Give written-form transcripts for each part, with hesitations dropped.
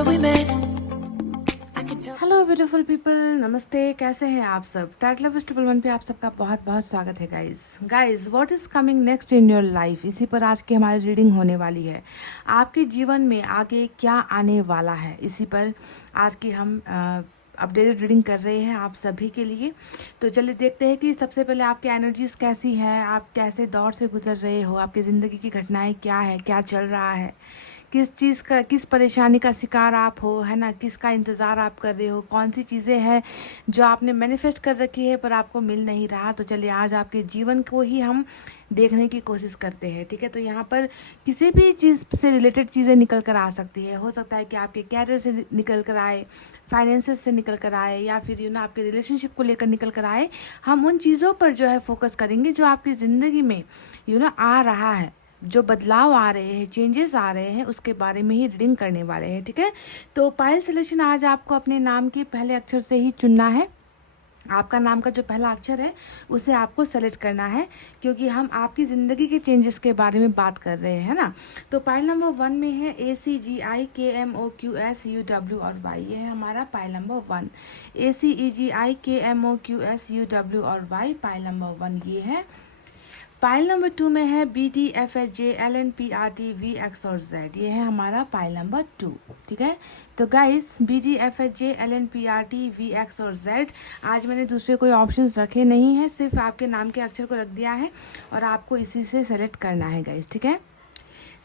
where we met. I can tell. Hello beautiful people, नमस्ते। कैसे हैं आप सब? टाइट लव ट्रिपल वन पे आप सबका बहुत बहुत स्वागत है guys. What is coming next in your life, इसी पर आज की हमारी रीडिंग होने वाली है। आपके जीवन में आगे क्या आने वाला है, इसी पर आज की हम अपडेटेड रीडिंग कर रहे हैं आप सभी के लिए। तो चलिए देखते हैं कि सबसे पहले आपकी एनर्जीज कैसी हैं, आप कैसे दौर से गुजर रहे हो, आपकी ज़िंदगी की घटनाएं क्या है, क्या चल रहा है, किस चीज़ का, किस परेशानी का शिकार आप हो, है ना, किसका इंतज़ार आप कर रहे हो, कौन सी चीज़ें हैं जो आपने मैनिफेस्ट कर रखी है पर आपको मिल नहीं रहा। तो चलिए आज आपके जीवन को ही हम देखने की कोशिश करते हैं, ठीक है। तो यहाँ पर किसी भी चीज़ से रिलेटेड चीज़ें निकल कर आ सकती है। हो सकता है कि आपके कैरियर से निकल कर आए, फाइनेंसेस से निकल कर आए, या फिर आपके रिलेशनशिप को लेकर निकल कर आए। हम उन चीज़ों पर जो है फोकस करेंगे जो आपकी ज़िंदगी में आ रहा है, जो बदलाव आ रहे हैं, चेंजेस आ रहे हैं, उसके बारे में ही रीडिंग करने वाले हैं, ठीक है। तो पायल सोल्यूशन आज आपको अपने नाम के पहले अक्षर से ही चुनना है। आपका नाम का जो पहला अक्षर है उसे आपको सेलेक्ट करना है, क्योंकि हम आपकी ज़िंदगी के चेंजेस के बारे में बात कर रहे हैं ना। तो पायल नंबर 1 में है ACGIKMOQSUW और Y। ये है हमारा पायल नंबर 1। ACEGIKMOQSUW और Y पायल नंबर 1 ये है। पाइल नंबर 2 में है BDFHJLNPRTVX और Z। ये है हमारा पाइल नंबर 2, ठीक है। तो गाइस BDFHJLNPRTVX और Z, आज मैंने दूसरे कोई ऑप्शंस रखे नहीं हैं, सिर्फ आपके नाम के अक्षर को रख दिया है और आपको इसी से सेलेक्ट करना है गाइस, ठीक है।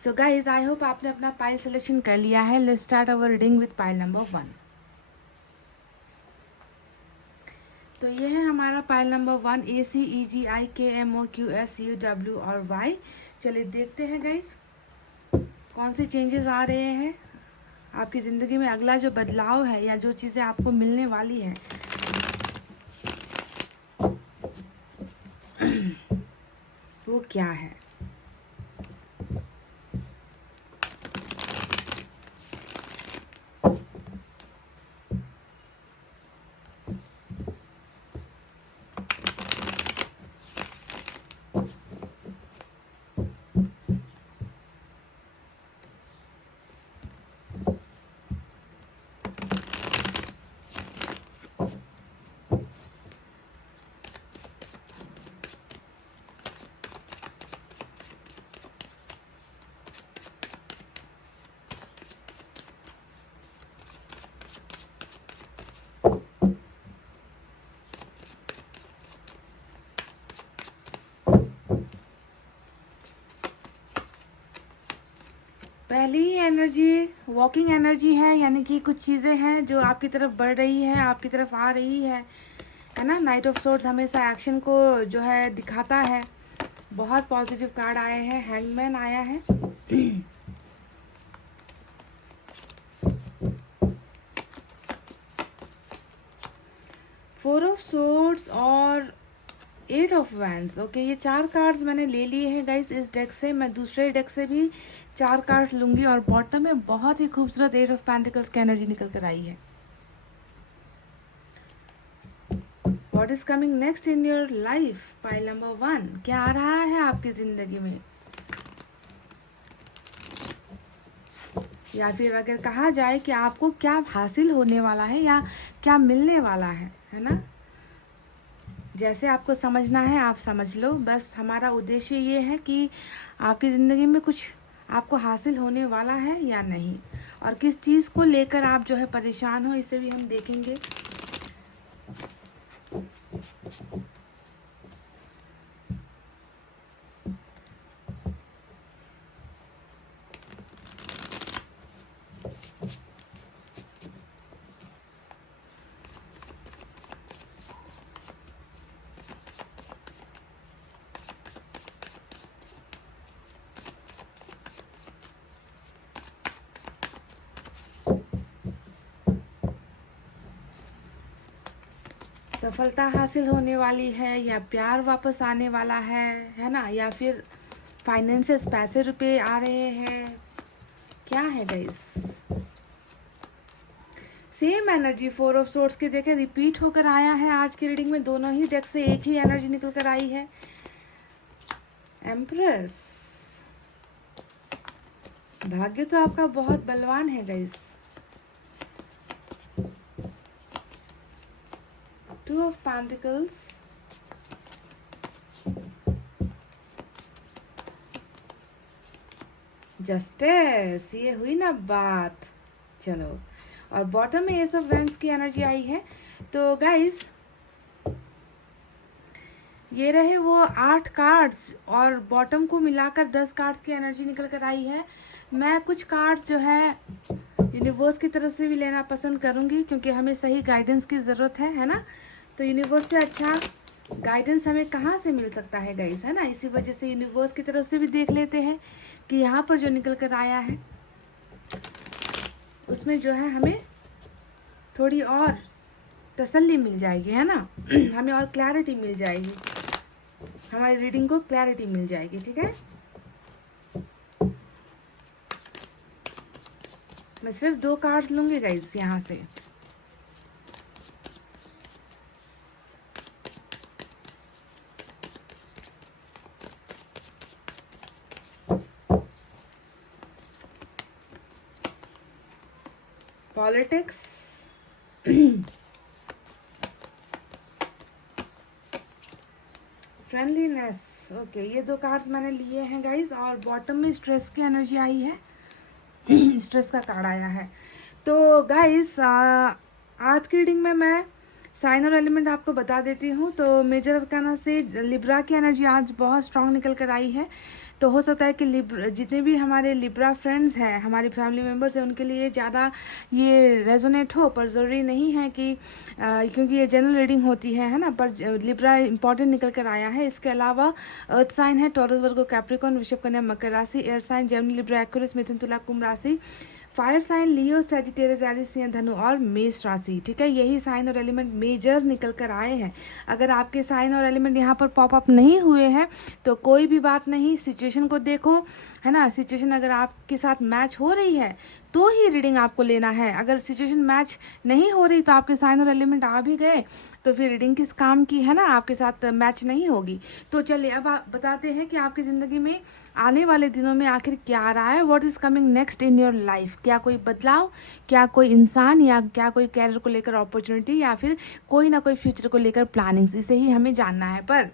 सो गाइस आई होप आपने अपना पाइल सिलेक्शन कर लिया है। Let's start our reading with pile number 1। तो ये है हमारा पाइल नंबर 1 ACEGIKMOQSUW और Y। चलिए देखते हैं गाइस कौन से चेंजेस आ रहे हैं आपकी ज़िंदगी में। अगला जो बदलाव है या जो चीज़ें आपको मिलने वाली हैं वो क्या है। पहली ही एनर्जी वॉकिंग एनर्जी है, यानी कि कुछ चीज़ें हैं जो आपकी तरफ बढ़ रही है, आपकी तरफ आ रही है ना। नाइट ऑफ सोर्ड्स हमेशा एक्शन को जो है दिखाता है। बहुत पॉजिटिव कार्ड आए हैं, हैंगमैन आया है। 4 ऑफ सोर्ड्स और 8 ऑफ वैंड्स। ओके, ये 4 कार्ड्स मैंने ले लिए हैं गाइस इस डेक से। मैं दूसरे डेक से भी 4 कार्ड्स लूंगी और बॉटम में बहुत ही खूबसूरत 8 ऑफ पेंटिकल्स की एनर्जी निकल कर आई है। What is coming next in your life pile number 1, क्या आ रहा है आपकी जिंदगी में, या फिर अगर कहा जाए कि आपको क्या हासिल होने वाला है या क्या मिलने वाला है ना। जैसे आपको समझना है आप समझ लो, बस हमारा उद्देश्य ये है कि आपकी ज़िंदगी में कुछ आपको हासिल होने वाला है या नहीं, और किस चीज़ को लेकर आप जो है परेशान हो, इसे भी हम देखेंगे। सफलता हासिल होने वाली है, या प्यार वापस आने वाला है ना, या फिर फाइनेंसेस, पैसे रुपए आ रहे हैं, क्या है guys. Same energy 4 of swords के देखे रिपीट होकर आया है आज की रीडिंग में। दोनों ही डेक से एक ही एनर्जी निकल कर आई है, एम्प्रेस। भाग्य तो आपका बहुत बलवान है गाइस, 2 of Pentacles, जस्टिस, ये हुई ना बात। चलो, और बॉटम में एस ऑफ वैंड्स की एनर्जी आई है। तो गाइस, ये रहे वो 8 कार्ड्स और बॉटम को मिलाकर 10 कार्ड्स की एनर्जी निकल कर आई है। मैं कुछ कार्ड्स जो है यूनिवर्स की तरफ से भी लेना पसंद करूँगी, क्योंकि हमें सही गाइडेंस की ज़रूरत है ना। तो यूनिवर्स से अच्छा गाइडेंस हमें कहाँ से मिल सकता है गाइस, है ना। इसी वजह से यूनिवर्स की तरफ से भी देख लेते हैं कि यहाँ पर जो निकल कर आया है उसमें जो है हमें थोड़ी और तसल्ली मिल जाएगी, है ना। हमें और क्लैरिटी मिल जाएगी, हमारी रीडिंग को क्लैरिटी मिल जाएगी, ठीक है। मैं सिर्फ 2 कार्ड्स लूंगी गाइस यहाँ से। पॉलिटिक्स, फ्रेंडलीनेस, ओके, ये 2 कार्ड्स मैंने लिए हैं गाइस। और बॉटम में स्ट्रेस की एनर्जी आई है, स्ट्रेस का कार्ड आया है। तो गाइस, आज की रीडिंग में मैं साइन और एलिमेंट आपको बता देती हूँ। तो मेजर अरकाना से लिब्रा की एनर्जी आज बहुत स्ट्रांग निकल कर आई है। तो हो सकता है कि जितने भी हमारे लिब्रा फ्रेंड्स हैं, हमारी फैमिली मेम्बर्स हैं, उनके लिए ज़्यादा ये रेजोनेट हो, पर ज़रूरी नहीं है कि क्योंकि ये जनरल रीडिंग होती है ना। पर लिब्रा इंपॉर्टेंट निकल कर आया है। इसके अलावा अर्थ साइन है टॉरस, वर्गो, कैप्रिकॉर्न, वृषभ, कन्या, मकर राशि। Air sign Gemini, Libra, Aquarius, मिथुन, तुला, कुंभ राशि। Fire sign Leo, Sagittarius, Aries, सिंह, धनु और मेष राशि, ठीक है। यही साइन और एलिमेंट मेजर निकल कर आए हैं। अगर आपके साइन और एलिमेंट यहाँ पर पॉप अप नहीं हुए हैं तो कोई भी बात नहीं, सिचुएशन को देखो, है ना। सिचुएशन अगर आपके साथ मैच हो रही है तो ही रीडिंग आपको लेना है। अगर सिचुएशन मैच नहीं हो रही तो आपके साइन और एलिमेंट आ भी गए तो फिर रीडिंग किस काम की, है ना, आपके साथ मैच नहीं होगी। तो चलिए अब आप बताते हैं कि आपकी ज़िंदगी में आने वाले दिनों में आखिर क्या आ रहा है। What is coming next in your life. क्या कोई बदलाव, क्या कोई इंसान, या क्या कोई कैरियर को लेकर अपॉर्चुनिटी, या फिर कोई ना कोई फ्यूचर को लेकर प्लानिंग्स, इसे ही हमें जानना है। पर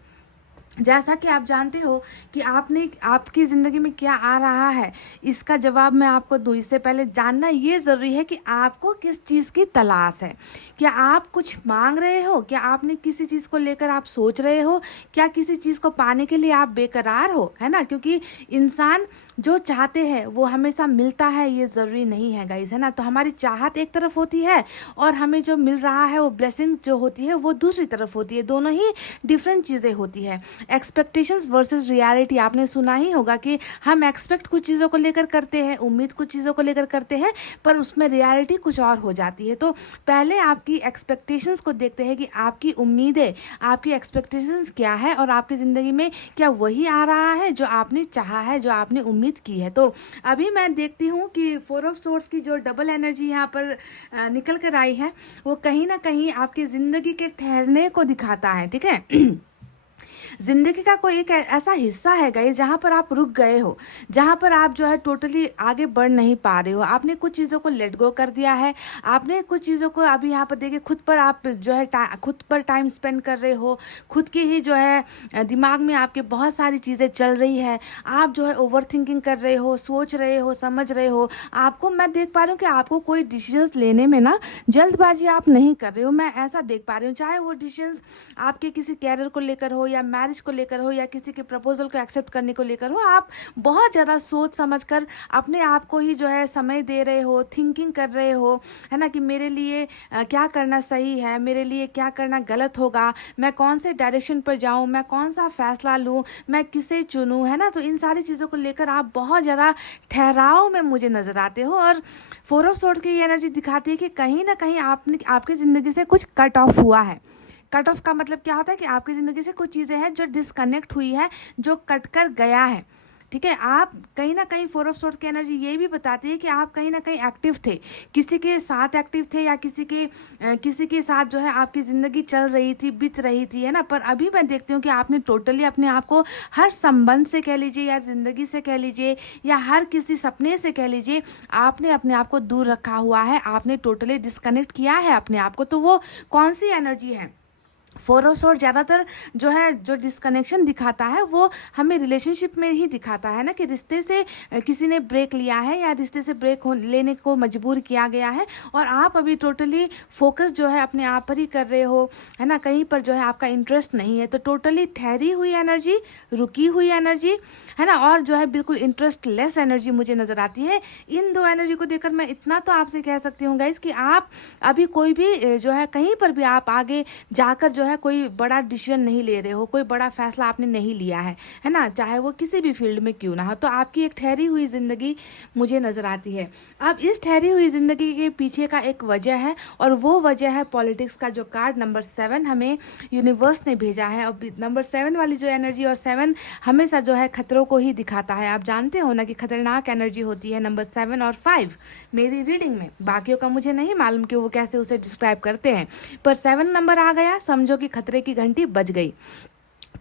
जैसा कि आप जानते हो कि आपकी ज़िंदगी में क्या आ रहा है, इसका जवाब मैं आपको दूँ। इससे पहले जानना ये ज़रूरी है कि आपको किस चीज़ की तलाश है। क्या आप कुछ मांग रहे हो, क्या आपने किसी चीज़ को लेकर आप सोच रहे हो, क्या किसी चीज़ को पाने के लिए आप बेकरार हो, है ना। क्योंकि इंसान जो चाहते हैं वो हमेशा मिलता है, ये ज़रूरी नहीं है गाइस, है ना। तो हमारी चाहत एक तरफ होती है और हमें जो मिल रहा है वो ब्लेसिंग जो होती है वो दूसरी तरफ होती है। दोनों ही डिफरेंट चीज़ें होती है। एक्सपेक्टेशंस वर्सेस रियलिटी, आपने सुना ही होगा कि हम एक्सपेक्ट कुछ चीज़ों को लेकर करते हैं, उम्मीद कुछ चीज़ों को लेकर करते हैं, पर उसमें रियलिटी कुछ और हो जाती है। तो पहले आपकी एक्सपेक्टेशंस को देखते हैं कि आपकी उम्मीदें, आपकी एक्सपेक्टेशंस क्या है और आपकी ज़िंदगी में क्या वही आ रहा है जो आपने चाहा है, जो आपने उम्मीद की है। तो अभी मैं देखती हूँ कि 4 ऑफ सोर्ड्स की जो डबल एनर्जी यहाँ पर निकल कर आई है वो कहीं ना कहीं आपकी ज़िंदगी के ठहरने को दिखाता है, ठीक है। जिंदगी का कोई एक ऐसा हिस्सा है गाइस जहाँ पर आप रुक गए हो, जहाँ पर आप जो है टोटली आगे बढ़ नहीं पा रहे हो। आपने कुछ चीज़ों को लेट गो कर दिया है, आपने कुछ चीज़ों को अभी यहाँ पर देखिए खुद पर आप जो है खुद पर टाइम स्पेंड कर रहे हो, खुद की ही जो है दिमाग में आपके बहुत सारी चीज़ें चल रही है। आप जो है ओवर थिंकिंग कर रहे हो, सोच रहे हो, समझ रहे हो। आपको मैं देख पा रही हूँ कि आपको कोई डिसीजंस लेने में ना जल्दबाजी आप नहीं कर रहे हो, मैं ऐसा देख पा रही हूँ। चाहे वो डिसीजंस आपके किसी कैरियर को लेकर हो, या मैरिज को लेकर हो, या किसी के प्रपोजल को एक्सेप्ट करने को लेकर हो, आप बहुत ज़्यादा सोच समझ कर अपने आप को ही जो है समय दे रहे हो, थिंकिंग कर रहे हो, है ना, कि मेरे लिए क्या करना सही है, मेरे लिए क्या करना गलत होगा, मैं कौन से डायरेक्शन पर जाऊं, मैं कौन सा फैसला लूं, मैं किसे चुनूं, है ना। तो इन सारी चीज़ों को लेकर आप बहुत ज़्यादा ठहराव में मुझे नज़र आते हो। और 4 ऑफ सोर्ड्स की ये एनर्जी दिखाती है कि कहीं ना कहीं आपकी ज़िंदगी से कुछ कट ऑफ हुआ है। कट ऑफ का मतलब क्या होता है कि आपकी ज़िंदगी से कुछ चीज़ें हैं जो डिस्कनेक्ट हुई है, जो कट कर गया है, ठीक है। आप कहीं ना कहीं 4 ऑफ सोर्ड्स की एनर्जी ये भी बताती है कि आप कहीं ना कहीं एक्टिव थे, किसी के साथ एक्टिव थे, या किसी के साथ जो है आपकी ज़िंदगी चल रही थी, बीत रही थी, है ना। पर अभी मैं देखती हूँ कि आपने टोटली अपने आप को हर संबंध से कह लीजिए, या ज़िंदगी से कह लीजिए, या हर किसी सपने से कह लीजिए, आपने अपने आप को दूर रखा हुआ है, आपने टोटली डिस्कनेक्ट किया है अपने आप को। तो वो कौन सी एनर्जी है फोर ऑफ सोर्ड ज़्यादातर जो है जो डिस्कनेक्शन दिखाता है वो हमें रिलेशनशिप में ही दिखाता है ना, कि रिश्ते से किसी ने ब्रेक लिया है या रिश्ते से ब्रेक लेने को मजबूर किया गया है और आप अभी टोटली फोकस जो है अपने आप पर ही कर रहे हो, है ना, कहीं पर जो है आपका इंटरेस्ट नहीं है। तो टोटली ठहरी हुई एनर्जी, रुकी हुई एनर्जी, है ना, और जो है बिल्कुल इंटरेस्ट लेस एनर्जी मुझे नज़र आती है। इन दो एनर्जी को देखकर मैं इतना तो आपसे कह सकती हूँ गाइस कि आप अभी कोई भी जो है कहीं पर भी आप आगे जाकर जो है कोई बड़ा डिसीजन नहीं ले रहे हो, कोई बड़ा फैसला आपने नहीं लिया है ना, चाहे वो किसी भी फील्ड में क्यों ना हो। तो आपकी एक ठहरी हुई ज़िंदगी मुझे नज़र आती है। अब इस ठहरी हुई ज़िंदगी के पीछे का एक वजह है और वो वजह है पॉलिटिक्स का जो कार्ड नंबर 7 हमें यूनिवर्स ने भेजा है। और नंबर 7 वाली जो एनर्जी, और 7 हमेशा जो है खतरों को ही दिखाता है। आप जानते हो ना कि खतरनाक एनर्जी होती है नंबर 7 और 5 मेरी रीडिंग में। बाकियों का मुझे नहीं मालूम कि वो कैसे उसे डिस्क्राइब करते हैं, पर 7 नंबर आ गया, समझो कि खतरे की घंटी बज गई।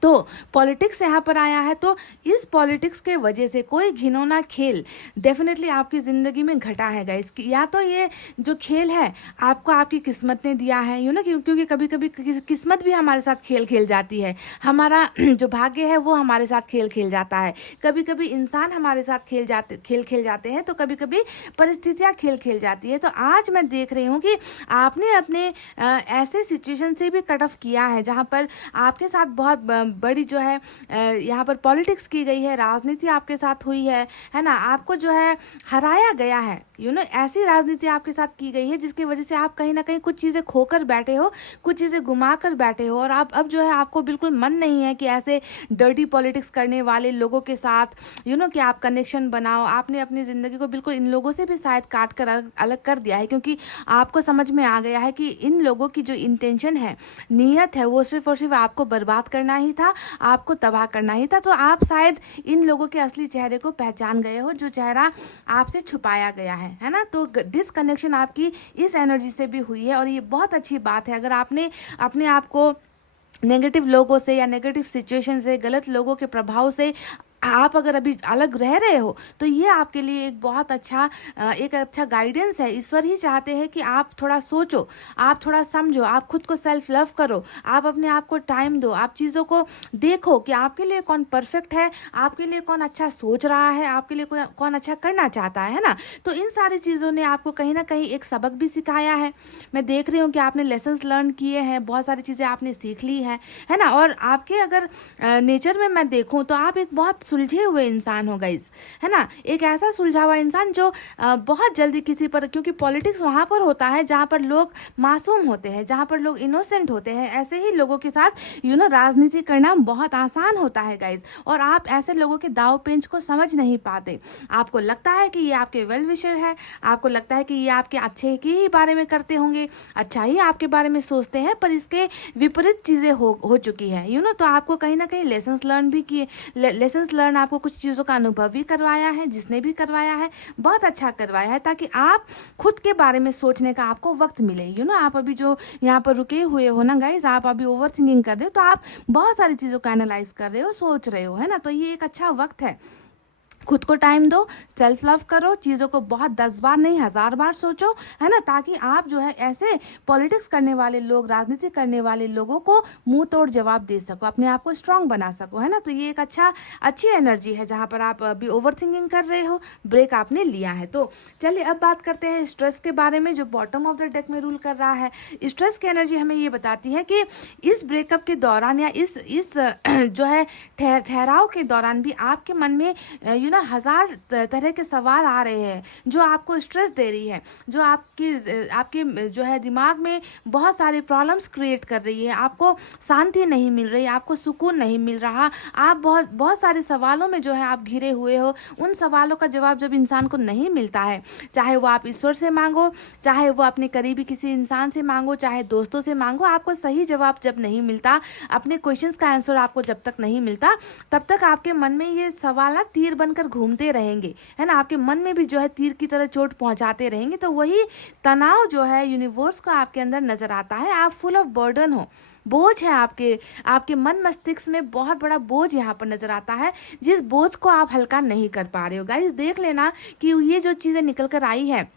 तो पॉलिटिक्स यहाँ पर आया है, तो इस पॉलिटिक्स के वजह से कोई घिनौना खेल डेफिनेटली आपकी ज़िंदगी में घटा है गाइस। या तो ये जो खेल है आपको आपकी किस्मत ने दिया है, यू नो, क्योंकि कभी कभी किस्मत भी हमारे साथ खेल खेल जाती है, हमारा जो भाग्य है वो हमारे साथ खेल खेल जाता है। कभी कभी इंसान हमारे साथ खेल खेल जाते हैं, तो कभी कभी परिस्थितियाँ खेल खेल जाती है। तो आज मैं देख रही हूँ कि आपने अपने ऐसे सिचुएशन से भी कट ऑफ किया है जहाँ पर आपके साथ बहुत बड़ी जो है यहाँ पर पॉलिटिक्स की गई है, राजनीति आपके साथ हुई है ना, आपको जो है हराया गया है, यू नो, ऐसी राजनीति आपके साथ की गई है जिसकी वजह से आप कहीं ना कहीं कुछ चीज़ें खोकर बैठे हो, कुछ चीज़ें घुमा कर बैठे हो, और आप अब जो है आपको बिल्कुल मन नहीं है कि ऐसे डर्टी पॉलिटिक्स करने वाले लोगों के साथ, यू नो, कि आप कनेक्शन बनाओ। आपने अपनी ज़िंदगी को बिल्कुल इन लोगों से भी शायद काट कर अलग कर दिया है, क्योंकि आपको समझ में आ गया है कि इन लोगों की जो इंटेंशन है, नीयत है, वो सिर्फ और सिर्फ आपको बर्बाद करना ही था, आपको तबाह करना ही था। तो आप शायद इन लोगों के असली चेहरे को पहचान गए हो, जो चेहरा आपसे छुपाया गया है ना। तो डिसकनेक्शन आपकी इस एनर्जी से भी हुई है, और ये बहुत अच्छी बात है। अगर आपने अपने आप को नेगेटिव लोगों से या नेगेटिव सिचुएशन से, गलत लोगों के प्रभाव से आप अगर अभी अलग रह रहे हो, तो ये आपके लिए एक बहुत अच्छा गाइडेंस है। ईश्वर ही चाहते हैं कि आप थोड़ा सोचो, आप थोड़ा समझो, आप खुद को सेल्फ लव करो, आप अपने आप को टाइम दो, आप चीज़ों को देखो कि आपके लिए कौन परफेक्ट है, आपके लिए कौन अच्छा सोच रहा है, आपके लिए कौन अच्छा करना चाहता है ना। तो इन सारी चीज़ों ने आपको कहीं ना कहीं एक सबक भी सिखाया है। मैं देख रही हूँ कि आपने लेसन्स लर्न किए हैं, बहुत सारी चीज़ें आपने सीख ली है ना। और आपके अगर नेचर में मैं देखूँ तो आप एक बहुत सुलझे हुए इंसान हो गाइस, है ना, एक ऐसा सुलझा हुआ इंसान जो बहुत जल्दी किसी पर, क्योंकि पॉलिटिक्स वहाँ पर होता है जहाँ पर लोग मासूम होते हैं, जहाँ पर लोग इनोसेंट होते हैं, ऐसे ही लोगों के साथ यू नो राजनीति करना बहुत आसान होता है गाइस। और आप ऐसे लोगों के दाव पेंच को समझ नहीं पाते। आपको लगता है कि ये आपके वेल विशर है, आपको लगता है कि ये आपके अच्छे के ही बारे में करते होंगे, अच्छा ही आपके बारे में सोचते हैं, पर इसके विपरीत चीज़ें हो चुकी है, यू नो। तो आपको कहीं ना कहीं लेसन्स लर्न भी किए, लेसन्स लर्न आपको कुछ चीज़ों का अनुभव भी करवाया है, जिसने भी करवाया है बहुत अच्छा करवाया है, ताकि आप खुद के बारे में सोचने का आपको वक्त मिले, यू नो। आप अभी जो यहाँ पर रुके हुए हो ना गाइज, आप अभी ओवर थिंकिंग कर रहे हो, तो आप बहुत सारी चीज़ों का एनालाइज कर रहे हो, सोच रहे हो, है ना। तो ये एक अच्छा वक्त है, खुद को टाइम दो, सेल्फ लव करो, चीज़ों को बहुत 10 बार नहीं 1000 बार सोचो, है ना, ताकि आप जो है ऐसे पॉलिटिक्स करने वाले लोग, राजनीति करने वाले लोगों को मुंह तोड़ जवाब दे सको, अपने आप को स्ट्रांग बना सको, है ना। तो ये एक अच्छी एनर्जी है जहाँ पर आप अभी ओवर थिंकिंग कर रहे हो, ब्रेक आपने लिया है। तो चलिए अब बात करते हैं स्ट्रेस के बारे में, जो बॉटम ऑफ द डेक में रूल कर रहा है। स्ट्रेस की एनर्जी हमें ये बताती है कि इस ब्रेकअप के दौरान या इस जो है ठहराव के दौरान भी आपके मन में यू नो 1000 तरह के सवाल आ रहे हैं जो आपको स्ट्रेस दे रही है, जो आपके जो है दिमाग में बहुत सारे प्रॉब्लम्स क्रिएट कर रही है, आपको शांति नहीं मिल रही, आपको सुकून नहीं मिल रहा, आप बहुत सारे सवालों में जो है आप घिरे हुए हो। उन सवालों का जवाब जब इंसान को नहीं मिलता है, चाहे वो आप ईश्वर से मांगो, चाहे वो अपने करीबी किसी इंसान से मांगो, चाहे दोस्तों से मांगो, आपको सही जवाब जब नहीं मिलता, अपने क्वेश्चंस का आंसर आपको जब तक नहीं मिलता, तब तक आपके मन में ये सवाल तीर बनकर घूमते रहेंगे, है ना। आपके मन में भी जो है तीर की तरह चोट पहुंचाते रहेंगे। तो वही तनाव जो है यूनिवर्स का आपके अंदर नजर आता है। आप फुल ऑफ बर्डन हो, बोझ है आपके मन मस्तिष्क में, बहुत बड़ा बोझ यहाँ पर नजर आता है, जिस बोझ को आप हल्का नहीं कर पा रहे हो। गाइस देख लेना कि ये जो चीज़ें निकल कर आई है,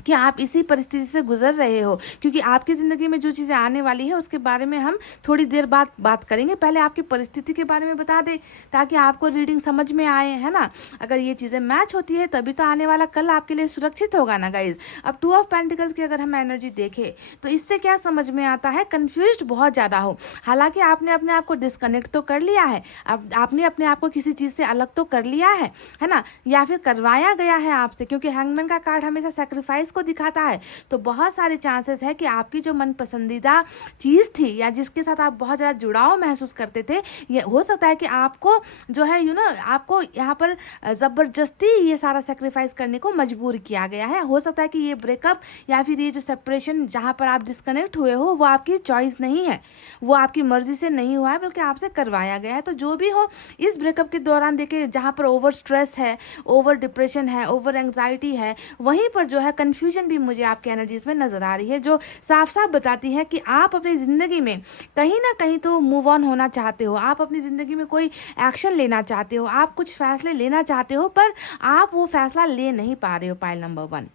कि आप इसी परिस्थिति से गुजर रहे हो, क्योंकि आपकी ज़िंदगी में जो चीज़ें आने वाली है उसके बारे में हम थोड़ी देर बाद बात करेंगे। पहले आपकी परिस्थिति के बारे में बता दें ताकि आपको रीडिंग समझ में आए, है ना। अगर ये चीज़ें मैच होती है तभी तो आने वाला कल आपके लिए सुरक्षित होगा ना गाइज। अब 2 ऑफ पेंटिकल्स की अगर हम एनर्जी देखें तो इससे क्या समझ में आता है, कन्फ्यूज्ड बहुत ज़्यादा हो। हालांकि आपने अपने आप को डिस्कनेक्ट तो कर लिया है, अब आपने अपने आप को किसी चीज़ से अलग तो कर लिया है ना, या फिर करवाया गया है आपसे, क्योंकि हैंगमैन का कार्ड हमेशा सेक्रीफाइस को दिखाता है। तो बहुत सारे चांसेस है कि आपकी जो मन पसंदीदा चीज़ थी या जिसके साथ आप बहुत ज़्यादा जुड़ाव महसूस करते थे, ये हो सकता है कि आपको जो है आपको यहाँ पर ज़बरदस्ती ये सारा सेक्रीफाइस करने को मजबूर किया गया है। हो सकता है कि ये ब्रेकअप या फिर ये जो सेपरेशन जहाँ पर आप डिस्कनेक्ट हुए हो वो आपकी चॉइस नहीं है, वो आपकी मर्जी से नहीं हुआ है, बल्कि आपसे करवाया गया है। तो जो भी हो, इस ब्रेकअप के दौरान देखिए जहाँ पर ओवर स्ट्रेस है, ओवर डिप्रेशन है, ओवर एंग्जाइटी है, वहीं पर जो है कन्फ्यूजन भी मुझे आपकी एनर्जीज में नजर आ रही है, जो साफ साफ बताती है कि आप अपनी ज़िंदगी में कहीं ना कहीं तो मूव ऑन होना चाहते हो, आप अपनी ज़िंदगी में कोई एक्शन लेना चाहते हो, आप कुछ फैसले लेना चाहते हो, पर आप वो फैसला ले नहीं पा रहे हो। पाइल नंबर 1,